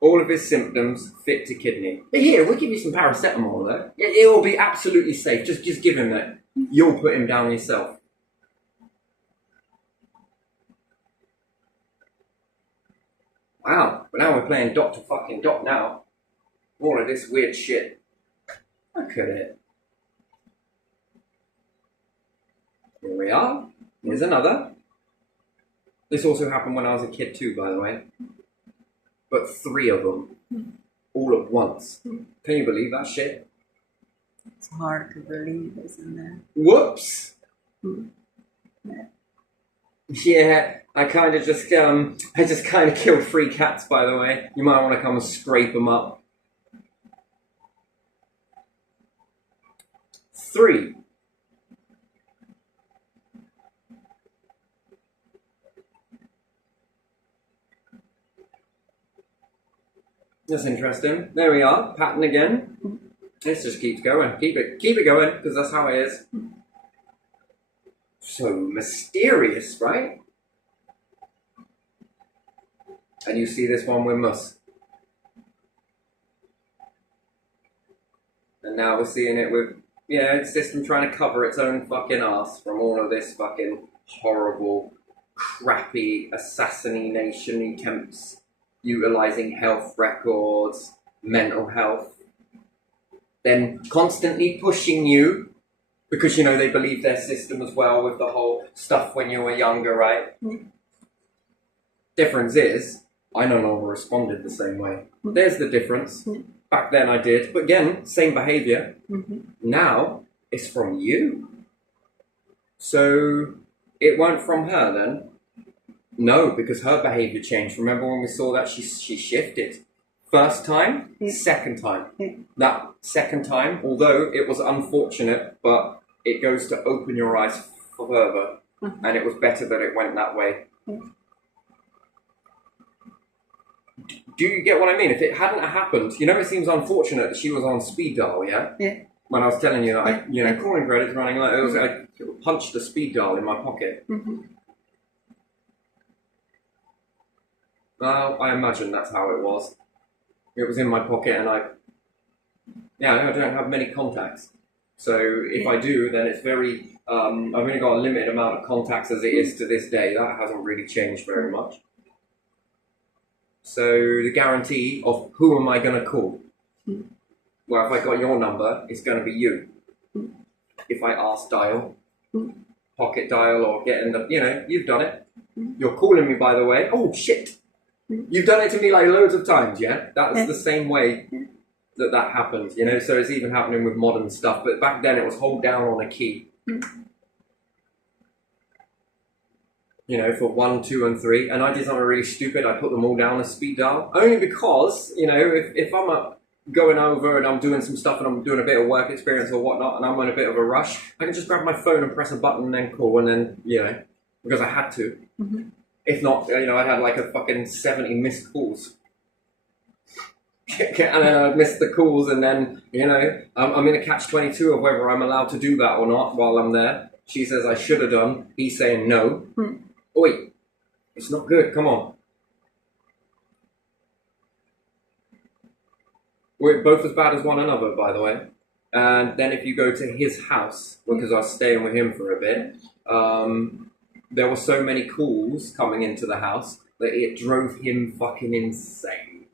All of his symptoms fit to kidney. But here, we'll give you some paracetamol though. It will be absolutely safe. Just give him that. You'll put him down yourself. Wow, but now we're playing Dr. fucking Doc now. All of this weird shit. Look at it. Here we are. Here's another. This also happened when I was a kid too, by the way. But 3 of them. All at once. Can you believe that shit? It's hard to believe, isn't it? Whoops! Yeah, I kind of just killed 3 cats, by the way. You might want to come and scrape them up. 3. That's interesting. There we are. Pattern again. This just keeps going. Keep it going, because that's how it is. So mysterious, right? And you see this one with Mus. And now we're seeing it with, its system trying to cover its own fucking ass from all of this fucking horrible, crappy assassination attempts, utilizing health records, mental health, then constantly pushing you, because, they believe their system as well with the whole stuff when you were younger, right? Difference is, I no longer responded the same way. There's the difference. Back then I did, but again, same behaviour. Now it's from you. So it weren't from her then. No, because her behaviour changed. Remember when we saw that she shifted? First time, second time. That second time, although it was unfortunate, but it goes to open your eyes further, and it was better that it went that way. Do you get what I mean? If it hadn't happened, it seems unfortunate that she was on speed dial, yeah? Yeah. When I was telling you that, calling credits running like I punched the speed dial in my pocket. Well, I imagine that's how it was. It was in my pocket, and I don't have many contacts. So if I do, then it's very. I've only got a limited amount of contacts as it is to this day. That hasn't really changed very much. So the guarantee of who am I going to call? Well, if I got your number, it's going to be you. If I ask dial, pocket dial, or get in the, you've done it. You're calling me, by the way. Oh shit! You've done it to me like loads of times, yeah? That's the same way that happened, So it's even happening with modern stuff. But back then it was hold down on a key. For 1, 2, and 3. And I did something really stupid. I put them all down as speed dial. Only because, if I'm going over and I'm doing some stuff and I'm doing a bit of work experience or whatnot and I'm in a bit of a rush, I can just grab my phone and press a button and then call and then, because I had to. If not, I'd had like a fucking 70 missed calls. And then I'd miss the calls and then, I'm in a catch-22 of whether I'm allowed to do that or not while I'm there. She says I should have done. He's saying no. Oi, it's not good. Come on. We're both as bad as one another, by the way. And then if you go to his house, because I was staying with him for a bit, there were so many calls coming into the house that it drove him fucking insane.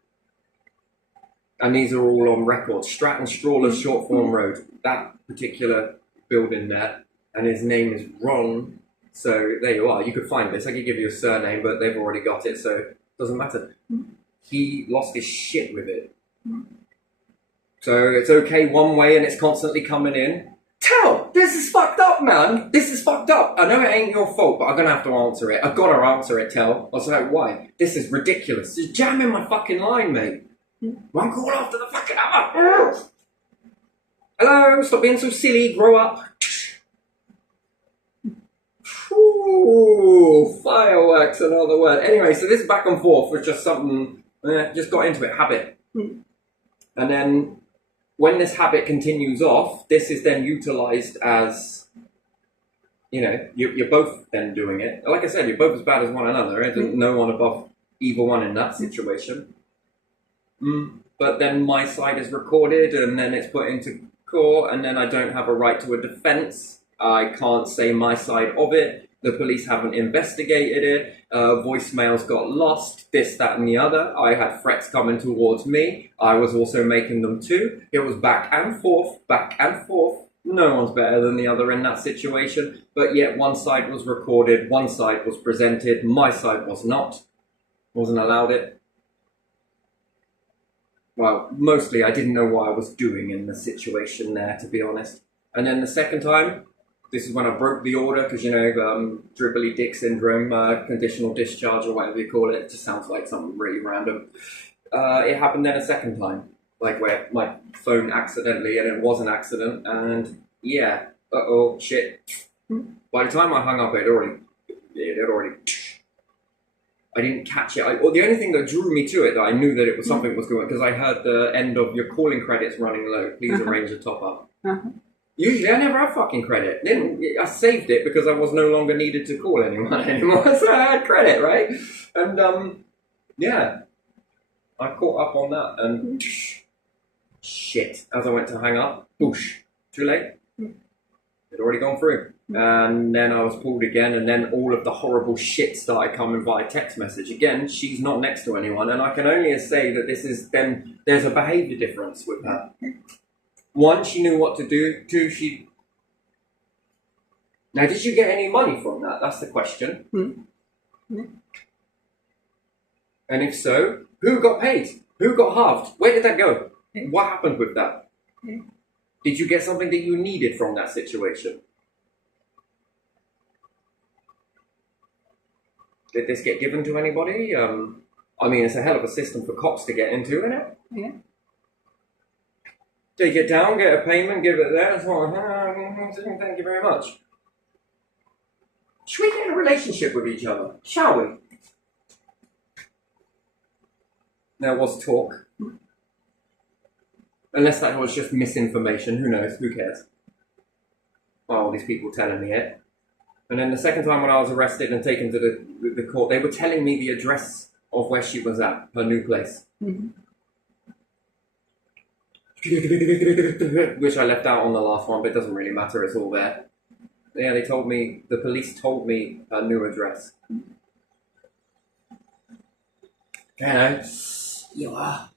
And these are all on record. Stratton Strawler Short Form Road, that particular building there, and his name is Ron. So there you are. You could find this. I could give you a surname, but they've already got it, so it doesn't matter. He lost his shit with it. So it's okay one way and it's constantly coming in. Tell, this is fucked up, man. This is fucked up. I know it ain't your fault, but I'm going to have to answer it. I've got to answer it, Tell. I was like, why? This is ridiculous. Just jam in my fucking line, mate. One call after the fucking other. Hello, stop being so silly. Grow up. Ooh, fireworks, another word. Anyway, so this back and forth was just something, just got into it, habit. And then when this habit continues off, this is then utilized as, you're both then doing it. Like I said, you're both as bad as one another. There's no one above either one in that situation. But then my side is recorded and then it's put into court and then I don't have a right to a defense. I can't say my side of it. The police haven't investigated it. Voicemails got lost, this, that, and the other. I had threats coming towards me. I was also making them too. It was back and forth, back and forth. No one's better than the other in that situation. But yet one side was recorded, one side was presented, my side was not. Wasn't allowed it. Well, mostly I didn't know what I was doing in the situation there, to be honest. And then the second time, this is when I broke the order, because, dribbly dick syndrome, conditional discharge, or whatever you call it. It just sounds like something really random. It happened then a second time, like where my phone accidentally, and it was an accident, and yeah, shit. By the time I hung up, I didn't catch it. The only thing that drew me to it, that I knew that it was something was going on, because I heard the end of your calling credits running low. Please arrange a top up. Usually I never have fucking credit. Then I saved it because I was no longer needed to call anyone anymore. So I had credit, right? And yeah, I caught up on that and shit. As I went to hang up, boosh, too late. It'd already gone through. And then I was pulled again, and then all of the horrible shit started coming via text message. Again, she's not next to anyone, and I can only say that this is then there's a behaviour difference with her. One, she knew what to do. Two, she... Now, did you get any money from that? That's the question. And if so, who got paid? Who got halved? Where did that go? Yeah. What happened with that? Yeah. Did you get something that you needed from that situation? Did this get given to anybody? I mean, it's a hell of a system for cops to get into, isn't it? Yeah. Take it down, get a payment, give it there. Thank you very much. Should we get in a relationship with each other? Shall we? There was talk. Unless that was just misinformation, who knows, who cares? Well, all these people telling me it. And then the second time when I was arrested and taken to the court, they were telling me the address of where she was at, her new place. Mm-hmm. Which I left out on the last one, but it doesn't really matter, it's all there. Yeah, the police told me her new address. Okay, you are.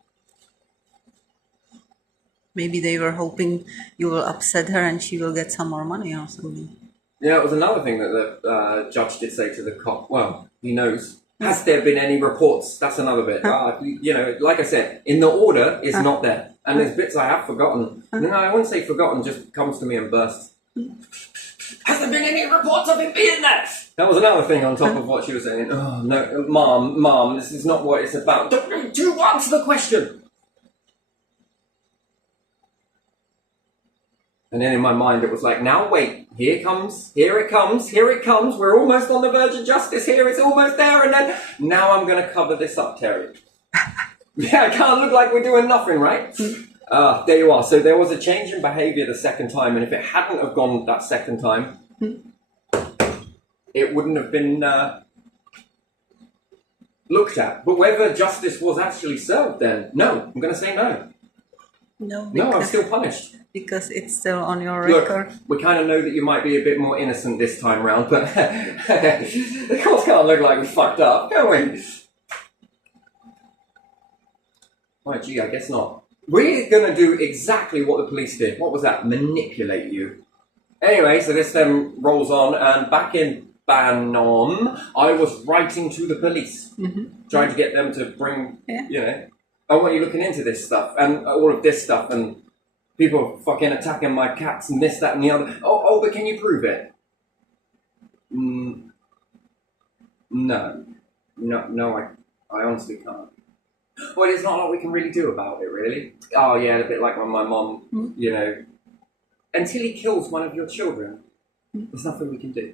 Maybe they were hoping you will upset her and she will get some more money or something. Yeah, it was another thing that the judge did say to the cop. Well, he knows. Has there been any reports? That's another bit. You know, like I said, in the order, it's not there. And there's bits I have forgotten. No, I wouldn't say forgotten, just comes to me and bursts. Has there been any reports of him being there? That was another thing on top of what she was saying. Oh, no, Mom, this is not what it's about. Don't answer the question. And then in my mind it was like, now wait, here it comes, we're almost on the verge of justice here, it's almost there, and then, now I'm going to cover this up, Terry. Yeah, I can't look like we're doing nothing, right? There you are. So there was a change in behaviour the second time, and if it hadn't have gone that second time, it wouldn't have been looked at. But whether justice was actually served then, no, I'm going to say no. No, I'm still punished. Because it's still on your record. Look, we kind of know that you might be a bit more innocent this time round, but the courts can't look like we fucked up, can we? Oh, gee, I guess not. We're going to do exactly what the police did. What was that? Manipulate you. Anyway, so this then rolls on, and back in Bannom, I was writing to the police, trying to get them to bring, you know, oh, what are you looking into this stuff, and all of this stuff, and people fucking attacking my cats and this, that, and the other. Oh, but can you prove it? No, I honestly can't. Well, there's not a lot we can really do about it, really. Oh, yeah, a bit like when my mom, you know, until he kills one of your children, there's nothing we can do.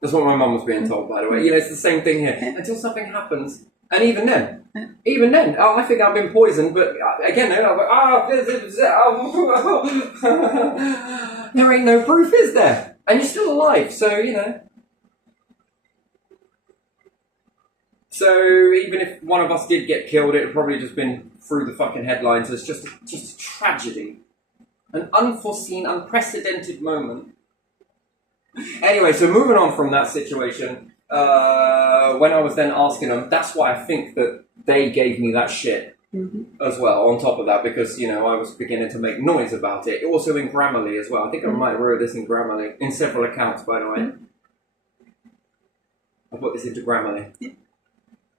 That's what my mum was being told, by the way. You know, it's the same thing here. Until something happens, and even then, I think I've been poisoned, but again, I'm like, there ain't no proof, is there? And you're still alive, so, you know. So even if one of us did get killed, it would probably just been through the fucking headlines. It's just a tragedy. An unforeseen, unprecedented moment. Anyway, so moving on from that situation, when I was then asking them, that's why I think that they gave me that shit as well, on top of that, because, you know, I was beginning to make noise about it. Also in Grammarly as well. I think I might have wrote this in Grammarly, in several accounts, by the way. I put this into Grammarly.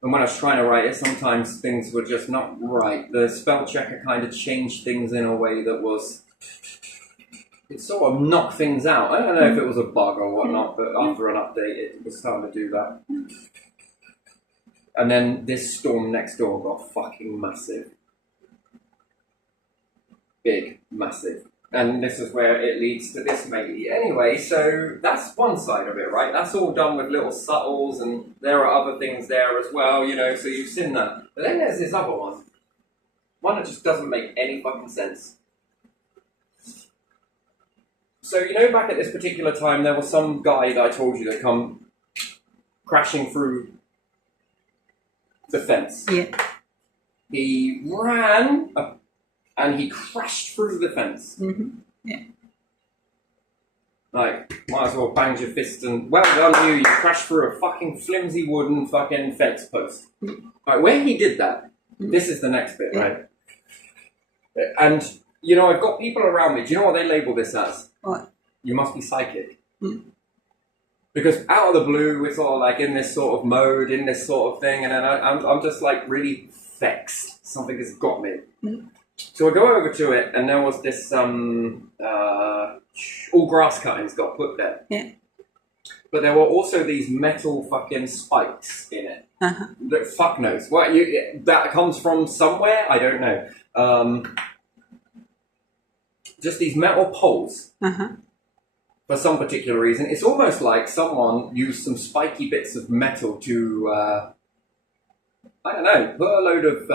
And when I was trying to write it, sometimes things were just not right. The spell checker kind of changed things in a way that was... It sort of knocked things out. I don't know if it was a bug or whatnot, but after an update, it was starting to do that. And then this storm next door got fucking massive. Big, massive. And this is where it leads to this maybe. Anyway, so that's one side of it, right? That's all done with little subtles, and there are other things there as well, you know, so you've seen that. But then there's this other one. One that just doesn't make any fucking sense. So, you know, back at this particular time, there was some guy that I told you that come crashing through the fence. Yeah. He ran and he crashed through the fence. Yeah. Like, might as well bang your fist and, well done you crashed through a fucking flimsy wooden fucking fence post. Right, when he did that, this is the next bit, right? And, you know, I've got people around me, do you know what they label this as? What? You must be psychic. Because Because out of the blue, we're sort of like in this sort of mode, in this sort of thing, and then I'm just like really vexed. Something has got me. So I go over to it, and there was this all grass cuttings got put there. Yeah. But there were also these metal fucking spikes in it. That fuck knows. What that comes from somewhere? I don't know. Just these metal poles. For some particular reason. It's almost like someone used some spiky bits of metal to, I don't know, put a load of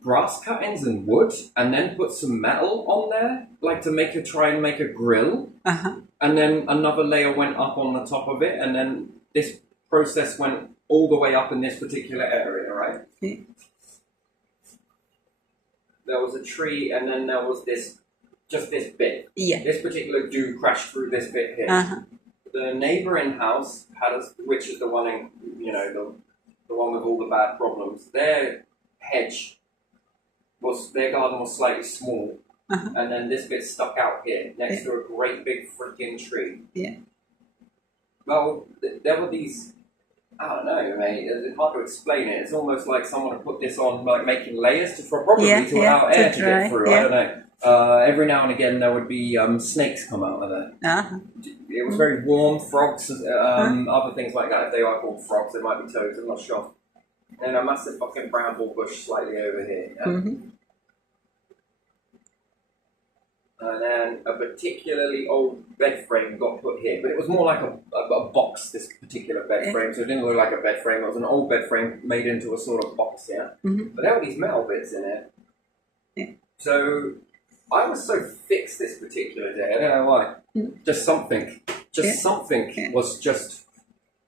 grass cuttings and wood, and then put some metal on there, like to try and make a grill. And then another layer went up on the top of it, and then this process went all the way up in this particular area, right? There was a tree, and then there was just this bit. Yeah. This particular dude crashed through this bit here. The neighbouring house which is the one in, the one with all the bad problems. Their garden was slightly small, and then this bit stuck out here next to a great big freaking tree. Yeah. Well, there were these. I don't know, mate. It's hard to explain it. It's almost like someone had put this on, like making layers to allow air to get through. I don't know. Every now and again, there would be snakes come out of there. It was very warm. Frogs, other things like that. If they are called frogs, they might be toads. I'm not sure. And a massive fucking bramble bush slightly over here. Yeah? And then a particularly old bed frame got put here, but it was more like a box, this particular bed frame, so it didn't look like a bed frame. It was an old bed frame made into a sort of box, yeah? But there were these metal bits in it. So I was so fixed this particular day, I don't know why. Just something was just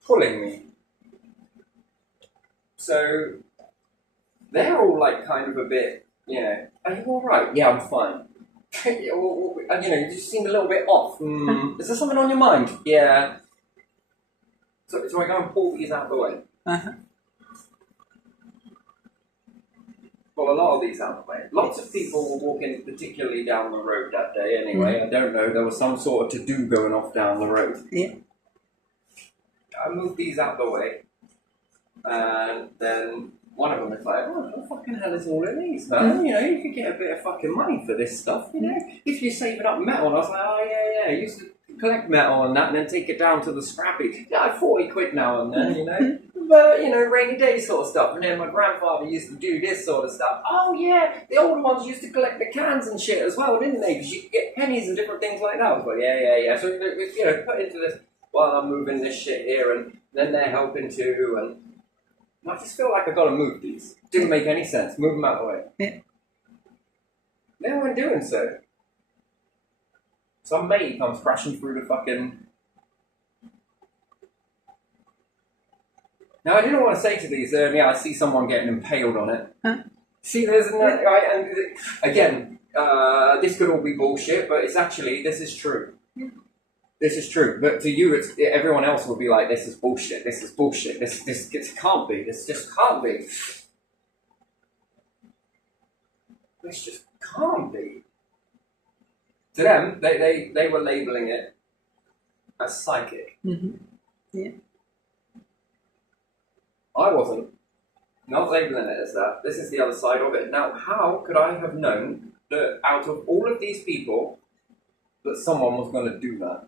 pulling me. So they're all like kind of a bit, are you alright? Yeah, I'm fine. You just seem a little bit off. Is there something on your mind? Yeah. So I go and pull these out of the way. Well, a lot of these out of the way. Lots of people were walking particularly down the road that day anyway. I don't know, there was some sort of to-do going off down the road. Yeah. I moved these out of the way. And then one of them is like, what the fucking hell is all in these, man? You could get a bit of fucking money for this stuff, if you're saving up metal. And I was like, oh, yeah. I used to collect metal and that and then take it down to the scrappy. Yeah, 40 quid now and then, But, rainy day sort of stuff. And then my grandfather used to do this sort of stuff. Oh, yeah, the older ones used to collect the cans and shit as well, didn't they? Because you could get pennies and different things like that. I was like, yeah. So, put into this while I'm moving this shit here, and then they're helping too, and I just feel like I gotta move these. Didn't make any sense. Move them out of the way. Yeah. They weren't doing so. Some mate comes crashing through the fucking. Now I didn't want to say to these. I see someone getting impaled on it. See, there's right, and again, this could all be bullshit, but this is true. This is true, but to you, everyone else will be like, this is bullshit, this is bullshit, this can't be, this just can't be. This just can't be. To them, they were labelling it as psychic. Yeah. I wasn't. Not labelling it as that. This is the other side of it. Now, how could I have known that out of all of these people, that someone was going to do that?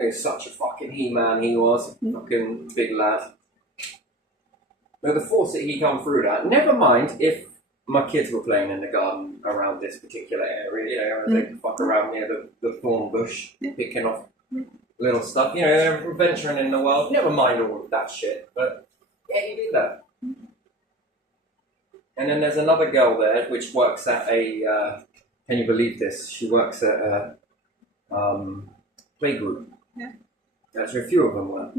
He's such a fucking he-man, he was. Fucking big lad. But the force that he come through that, never mind if my kids were playing in the garden around this particular area, and they could fuck around near the thorn bush, picking off little stuff, they're venturing in the world, never mind all of that shit, but yeah, he did that. And then there's another girl there, which works at a, can you believe this? She works at a playgroup. Yeah. Actually, a few of them were.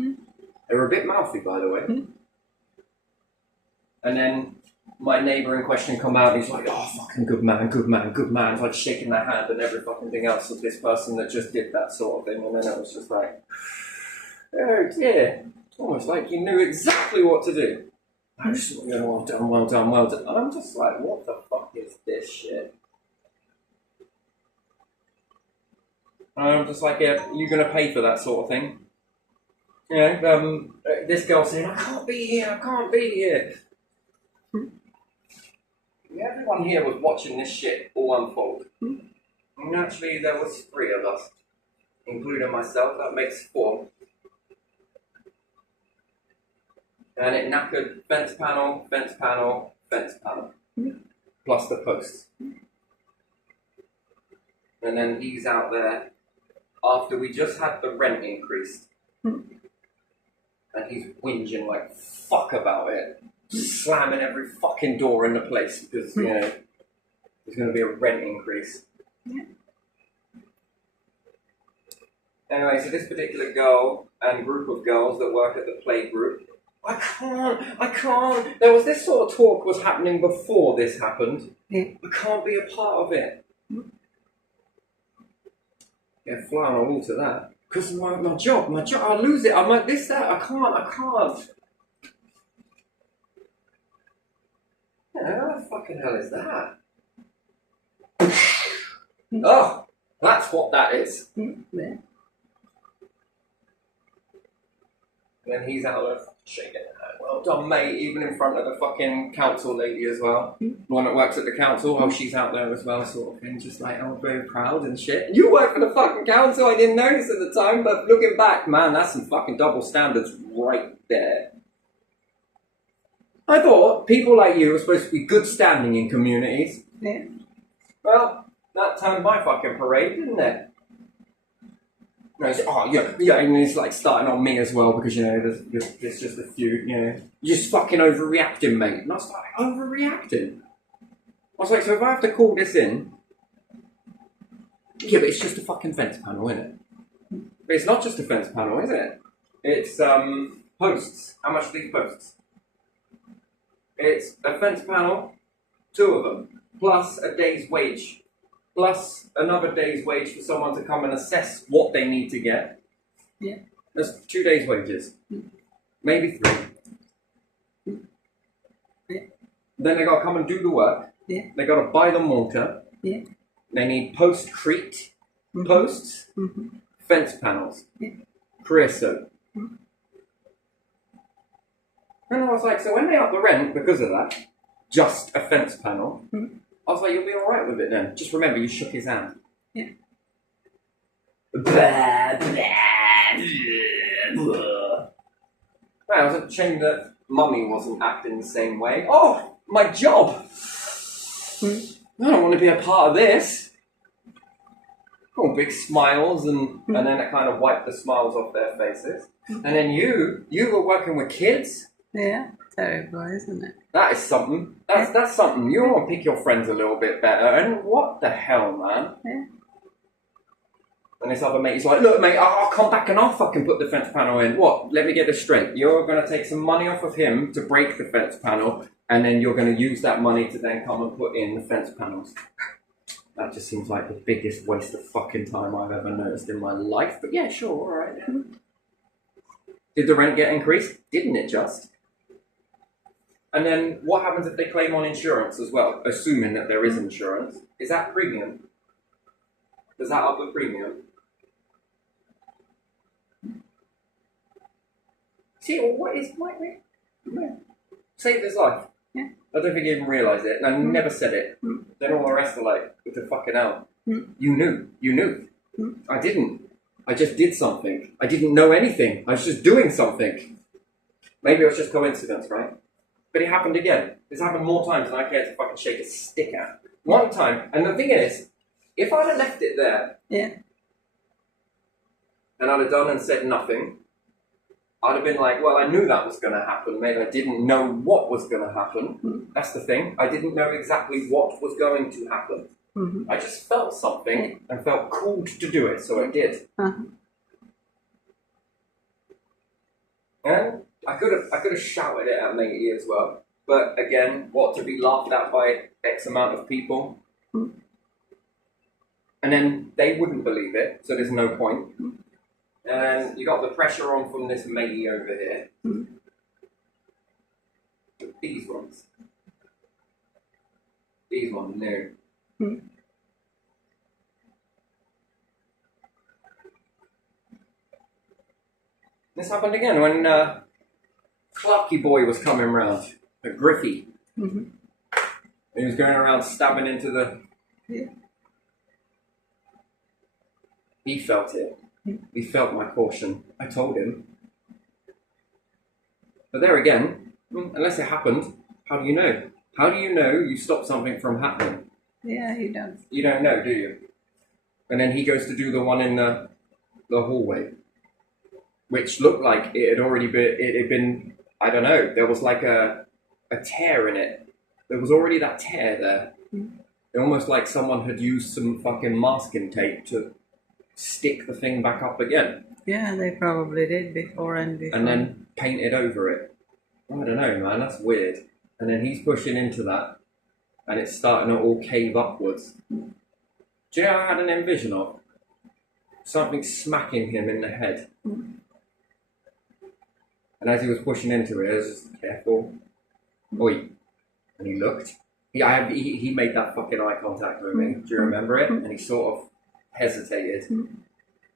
They were a bit mouthy, by the way. And then my neighbour in question come out, and he's like, oh, fucking good man. It's like shaking their hand and every fucking thing else of this person that just did that sort of thing. And then it was just like, oh dear. Almost like you knew exactly what to do. Well done. And I'm just like, what the fuck is this shit? And I'm just like, yeah, you're going to pay for that sort of thing. You know, this girl saying, I can't be here, I can't be here. Everyone here was watching this shit all unfold. And actually, there was 3 of us, including myself. That makes 4. And it knackered fence panel, fence panel, fence panel, plus the posts. And then he's out there after we just had the rent increased. And he's whinging like fuck about it. Slamming every fucking door in the place because, you know, there's going to be a rent increase. Anyway, so this particular girl and group of girls that work at the play group, I can't. There was this sort of talk was happening before this happened. I can't be a part of it. Yeah, fly on a wall to that. Because my job, I'll lose it. I'm like this, that, I can't. Yeah, what the fucking hell is that? Oh, that's what that is. And then he's out there shaking it out. Well done, mate, even in front of the fucking council lady as well. The one that works at the council, oh, she's out there as well, sort of thing. Just like, oh, very proud and shit. You work for the fucking council, I didn't notice at the time, but looking back, man, that's some fucking double standards right there. I thought people like you were supposed to be good standing in communities. Yeah. Well, that turned my fucking parade, didn't it? And I said, oh, yeah, and it's like starting on me as well because, you know, there's just a few, you know, you're just fucking overreacting, mate. And I was like, overreacting? I was like, so if I have to call this in, yeah, but it's just a fucking fence panel, isn't it? But it's not just a fence panel, is it? It's, posts. How much are these posts? It's a fence panel, 2 of them, plus a day's wage. Plus another day's wage for someone to come and assess what they need to get. Yeah. That's 2 days' wages. Maybe 3. Yeah. Then they got to come and do the work. Yeah. They got to buy the mortar. Yeah. They need post-crete posts, fence panels, creosote. And I was like, so when they up the rent because of that, just a fence panel, I was like, you'll be alright with it then. Just remember, you shook his hand. Yeah. Blah, blah, blah. I was ashamed that Mummy wasn't acting the same way. Oh, my job! I don't want to be a part of this. Oh, big smiles, and then it kind of wiped the smiles off their faces. And then you were working with kids? Yeah. Terrible, isn't it? That is something. That's something. You want to pick your friends a little bit better. And what the hell, man? Yeah. And this other mate is like, look, mate, I'll come back and I'll fucking put the fence panel in. What? Let me get this straight. You're going to take some money off of him to break the fence panel, and then you're going to use that money to then come and put in the fence panels. That just seems like the biggest waste of fucking time I've ever noticed in my life. But yeah, sure, all right. Yeah. Did the rent get increased? Didn't it just? And then what happens if they claim on insurance as well, assuming that there is insurance? Is that premium? Does that up the premium? See, well, what is my rate? Yeah. Saved his life. Yeah. I don't think he even realised it, and I never said it. Then all the rest are like, what the fucking hell? You knew. I didn't. I just did something. I didn't know anything. I was just doing something. Maybe it was just coincidence, right? But it happened again. It's happened more times than I care to fucking shake a stick at. One time, and the thing is, if I'd have left it there, and I'd have done and said nothing, I'd have been like, well, I knew that was going to happen. Maybe I didn't know what was going to happen. That's the thing. I didn't know exactly what was going to happen. I just felt something and felt called to do it, so I did. And I could have shouted it at Matey as well. But again, what, to be laughed at by X amount of people? And then they wouldn't believe it, so there's no point. And you got the pressure on from this Matey over here. These ones, no. This happened again when Clarky Boy was coming round, Griffey. Mm-hmm. He was going around stabbing into the... Yeah. He felt it. He felt my caution. I told him. But there again, unless it happened, how do you know? How do you know you stopped something from happening? Yeah, he does. You don't know, do you? And then he goes to do the one in the hallway, which looked like it had been, I don't know, there was like a tear in it. There was already that tear there. Almost like someone had used some fucking masking tape to stick the thing back up again. Yeah, they probably did before. And then painted over it. I don't know, man, that's weird. And then he's pushing into that, and it's starting to all cave upwards. Do you know what I had an envision of? Something smacking him in the head. And as he was pushing into it, I was just careful. Oi. And he looked. He made that fucking eye contact with me. Do you remember it? And he sort of hesitated.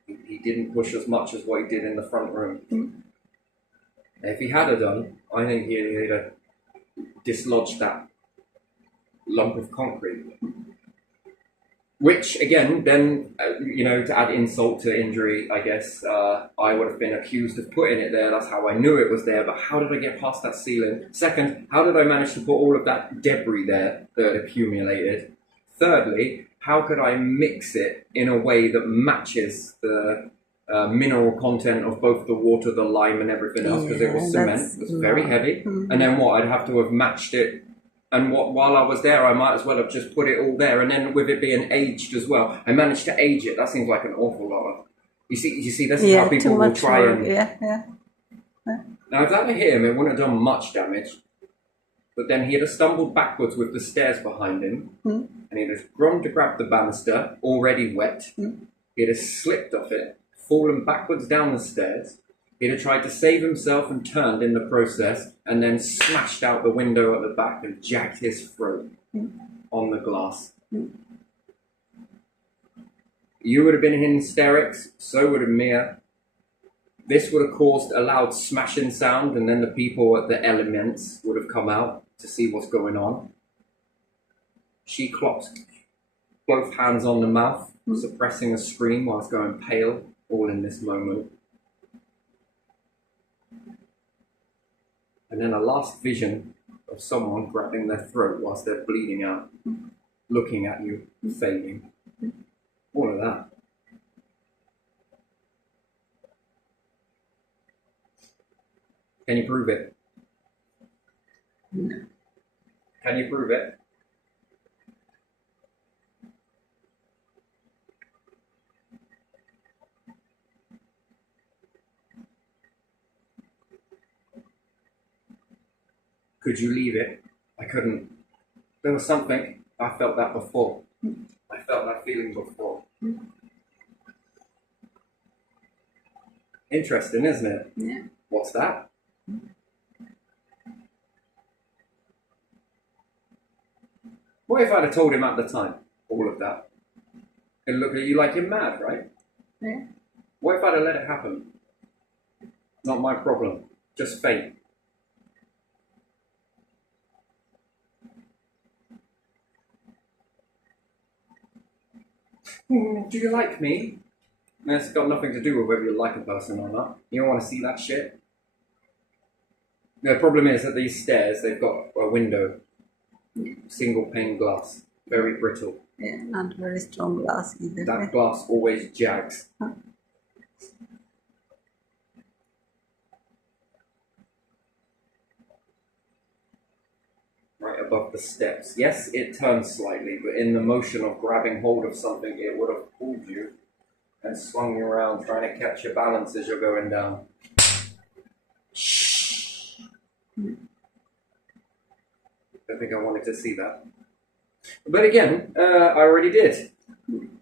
He didn't push as much as what he did in the front room. If he had done, I think he'd have dislodged that lump of concrete. Which, again, then, to add insult to injury, I guess, I would have been accused of putting it there. That's how I knew it was there. But how did I get past that ceiling? Second, how did I manage to put all of that debris there that had accumulated? Thirdly, how could I mix it in a way that matches the mineral content of both the water, the lime, and everything else? Because it was cement. It was very heavy. And then what? I'd have to have matched it. And while I was there, I might as well have just put it all there. And then with it being aged as well, I managed to age it. That seems like an awful lot. You see, this is how people will try and... Yeah. Now, if that had hit him, it wouldn't have done much damage. But then he'd have stumbled backwards with the stairs behind him. And he'd have gone to grab the banister, already wet. He'd have slipped off it, fallen backwards down the stairs. He'd have tried to save himself and turned in the process, and then smashed out the window at the back and jacked his throat on the glass. You would have been in hysterics, so would have Mia. This would have caused a loud smashing sound, and then the people at the Elements would have come out to see what's going on. She clocked both hands on the mouth, suppressing a scream whilst going pale, all in this moment. And then a last vision of someone grabbing their throat whilst they're bleeding out, looking at you, fading. All of that. Can you prove it? No. Can you prove it? Could you leave it? I couldn't. There was something. I felt that before. I felt that feeling before. Interesting, isn't it? Yeah. What's that? What if I'd have told him at the time all of that? He'd look at you like you're mad, right? Yeah. What if I'd have let it happen? Not my problem. Just fate. Do you like me? It's got nothing to do with whether you like a person or not. You don't want to see that shit? The problem is that these stairs, they've got a window. Single pane glass. Very brittle. Yeah, not very strong glass either. That glass always jags. Huh. Right above the steps. Yes, it turns slightly, but in the motion of grabbing hold of something, it would have pulled you and swung you around trying to catch your balance as you're going down. Shh. I think I wanted to see that. But again, I already did.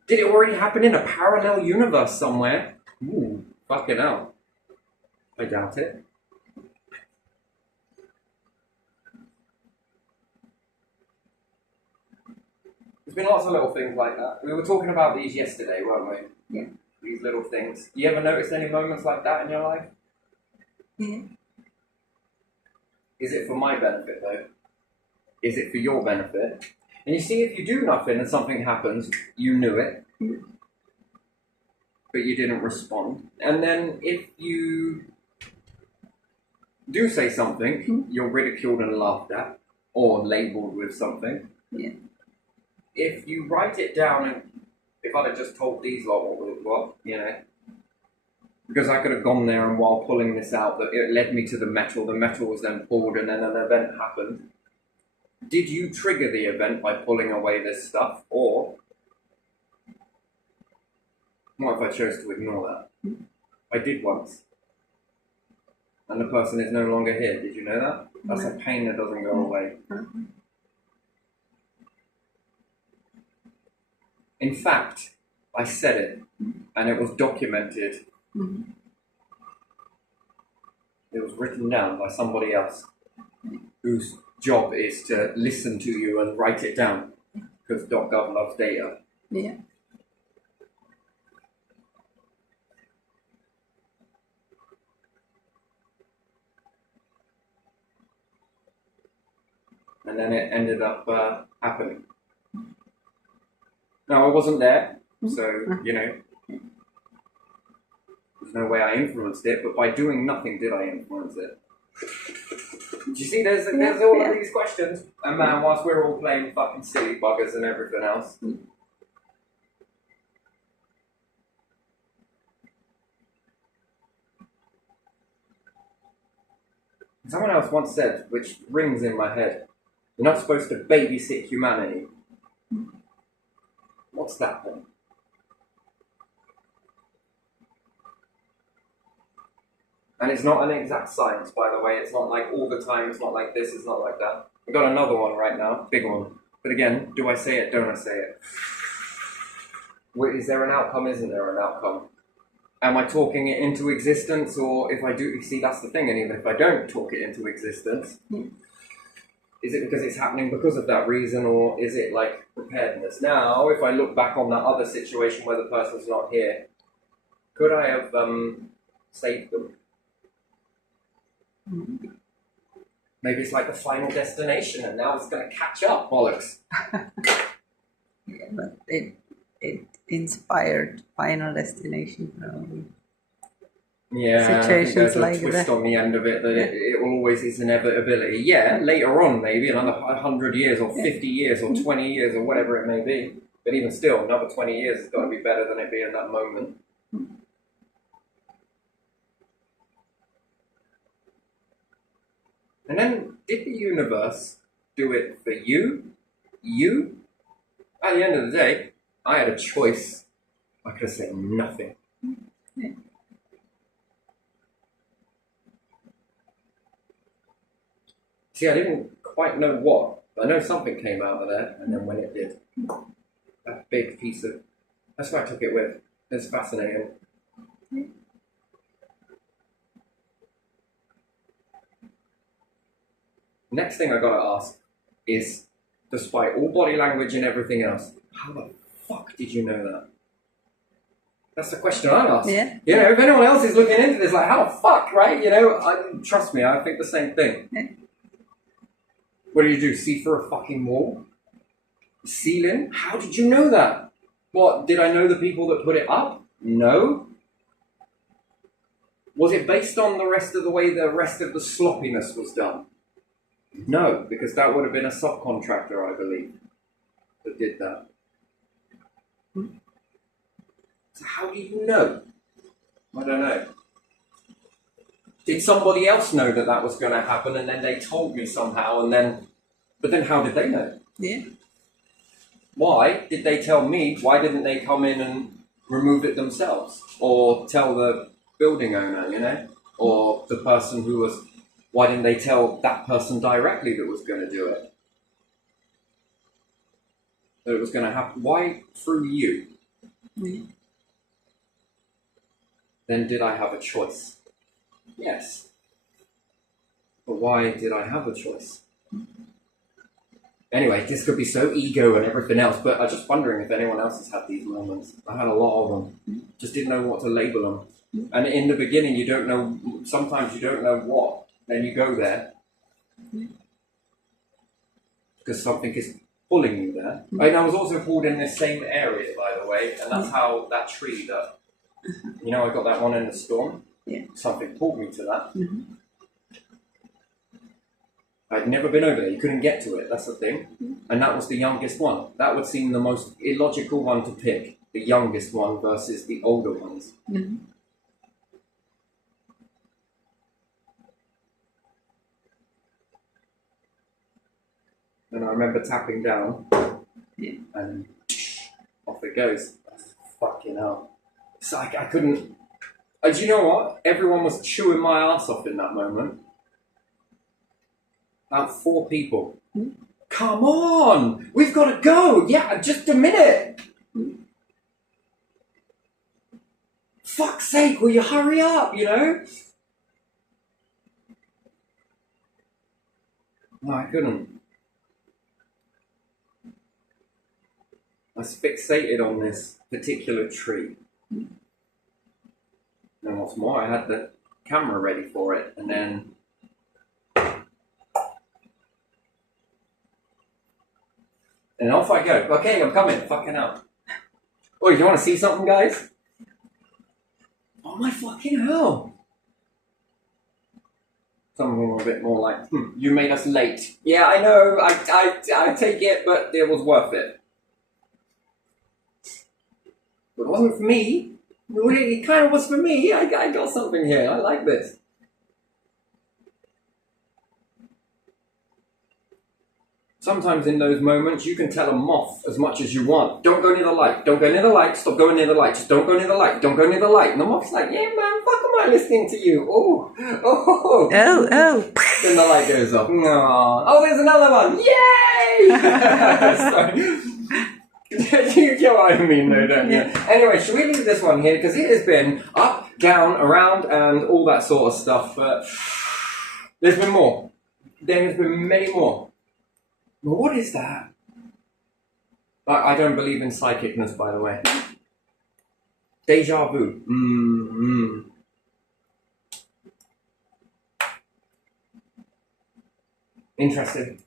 Did it already happen in a parallel universe somewhere? Ooh, fucking hell. I doubt it. There's been lots of little things like that. We were talking about these yesterday, weren't we? Yeah. These little things. You ever noticed any moments like that in your life? Yeah. Is it for my benefit though? Is it for your benefit? And you see, if you do nothing and something happens, you knew it, but you didn't respond. And then if you do say something, you're ridiculed and laughed at, or labelled with something. Yeah. If you write it down, and if I'd have just told these lot what, you know, because I could have gone there and while pulling this out, that it led me to the metal was then pulled and then an event happened. Did you trigger the event by pulling away this stuff, or what if I chose to ignore that? I did once. And the person is no longer here. Did you know that? That's a pain that doesn't go away. In fact, I said it, and it was documented. It was written down by somebody else whose job is to listen to you and write it down, because .gov loves data. Yeah. And then it ended up happening. Now, I wasn't there, so, you know, there's no way I influenced it, but by doing nothing did I influence it. Do you see, there's all of these questions, and man, whilst we're all playing fucking silly buggers and everything else, someone else once said, which rings in my head, you're not supposed to babysit humanity. What's that then? And it's not an exact science, by the way. It's not like all the time. It's not like this. It's not like that. We've got another one right now, big one. But again, do I say it? Don't I say it? Is there an outcome? Isn't there an outcome? Am I talking it into existence? Or if I do, you see, that's the thing. And even if I don't talk it into existence, is it because it's happening because of that reason? Or is it like preparedness? Now, if I look back on that other situation where the person's not here, could I have saved them? Maybe it's like the final destination and now it's going to catch up, bollocks. Yeah, but it inspired Final Destination probably. Yeah, Situations I think there's a like twist that. on the end of it that it always is inevitability. Yeah, later on maybe another 100 years or 50 years or 20 years or whatever it may be. But even still, another 20 years has got to be better than it being that moment. And then, did the universe do it for you? You? At the end of the day, I had a choice. I could have said nothing. Yeah. See, I didn't quite know what. I know something came out of there, and then when it did, that big piece of... That's why I took it with. It's fascinating. Next thing I gotta ask is, despite all body language and everything else, how the fuck did you know that? That's the question I ask. Yeah. You know, if anyone else is looking into this, like, how the fuck, right? You know, trust me, I think the same thing. Yeah. What do you do? See through a fucking wall? Ceiling? How did you know that? What, did I know the people that put it up? No. Was it based on the rest of the way the rest of the sloppiness was done? No, because that would have been a subcontractor, I believe, that did that. So how do you know? I don't know. Did somebody else know that that was going to happen and then they told me somehow and then... But then how did they know? Yeah. Why did they tell me? Why didn't they come in and remove it themselves? Or tell the building owner, you know? Or the person who was... Why didn't they tell that person directly that was going to do it? That it was going to happen? Why through you? Yeah. Then did I have a choice? Yes. But why did I have a choice? Anyway, this could be so ego and everything else, but I'm just wondering if anyone else has had these moments. I had a lot of them. Just didn't know what to label them. And in the beginning, you don't know, sometimes you don't know what, then you go there because something is pulling you there. And I was also pulled in this same area, by the way, and that's how that tree that, you know, I got that one in the storm. Yeah. Something pulled me to that. I'd never been over there. You couldn't get to it. That's the thing. And that was the youngest one. That would seem the most illogical one to pick. The youngest one versus the older ones. And I remember tapping down, and off it goes. Fucking hell. It's like I couldn't. Do you know what? Everyone was chewing my ass off in that moment. About 4 people. Come on! We've got to go! Yeah, just a minute! Fuck's sake, will you hurry up, you know? No, I couldn't. I was fixated on this particular tree. And what's more, I had the camera ready for it, and then and off I go. Okay, I'm coming. Fucking hell. Oh, you want to see something, guys? Oh my fucking hell. Some of them were a bit more like, you made us late. Yeah, I know, I take it, but it was worth it. But it wasn't for me. It kind of was for me. I got something here. I like this. Sometimes in those moments, you can tell a moth as much as you want. Don't go near the light. Don't go near the light. Stop going near the light. Just don't go near the light. Don't go near the light. And the moth's like, yeah, man, fuck am I listening to you? Oh. Oh. Then the light goes off. Oh, there's another one. Yay! You get what I mean, though, don't you? Anyway, should we leave this one here? Because it has been up, down, around, and all that sort of stuff. But there's been more. There's been many more. But what is that? I don't believe in psychicness, by the way. Deja vu. Interesting.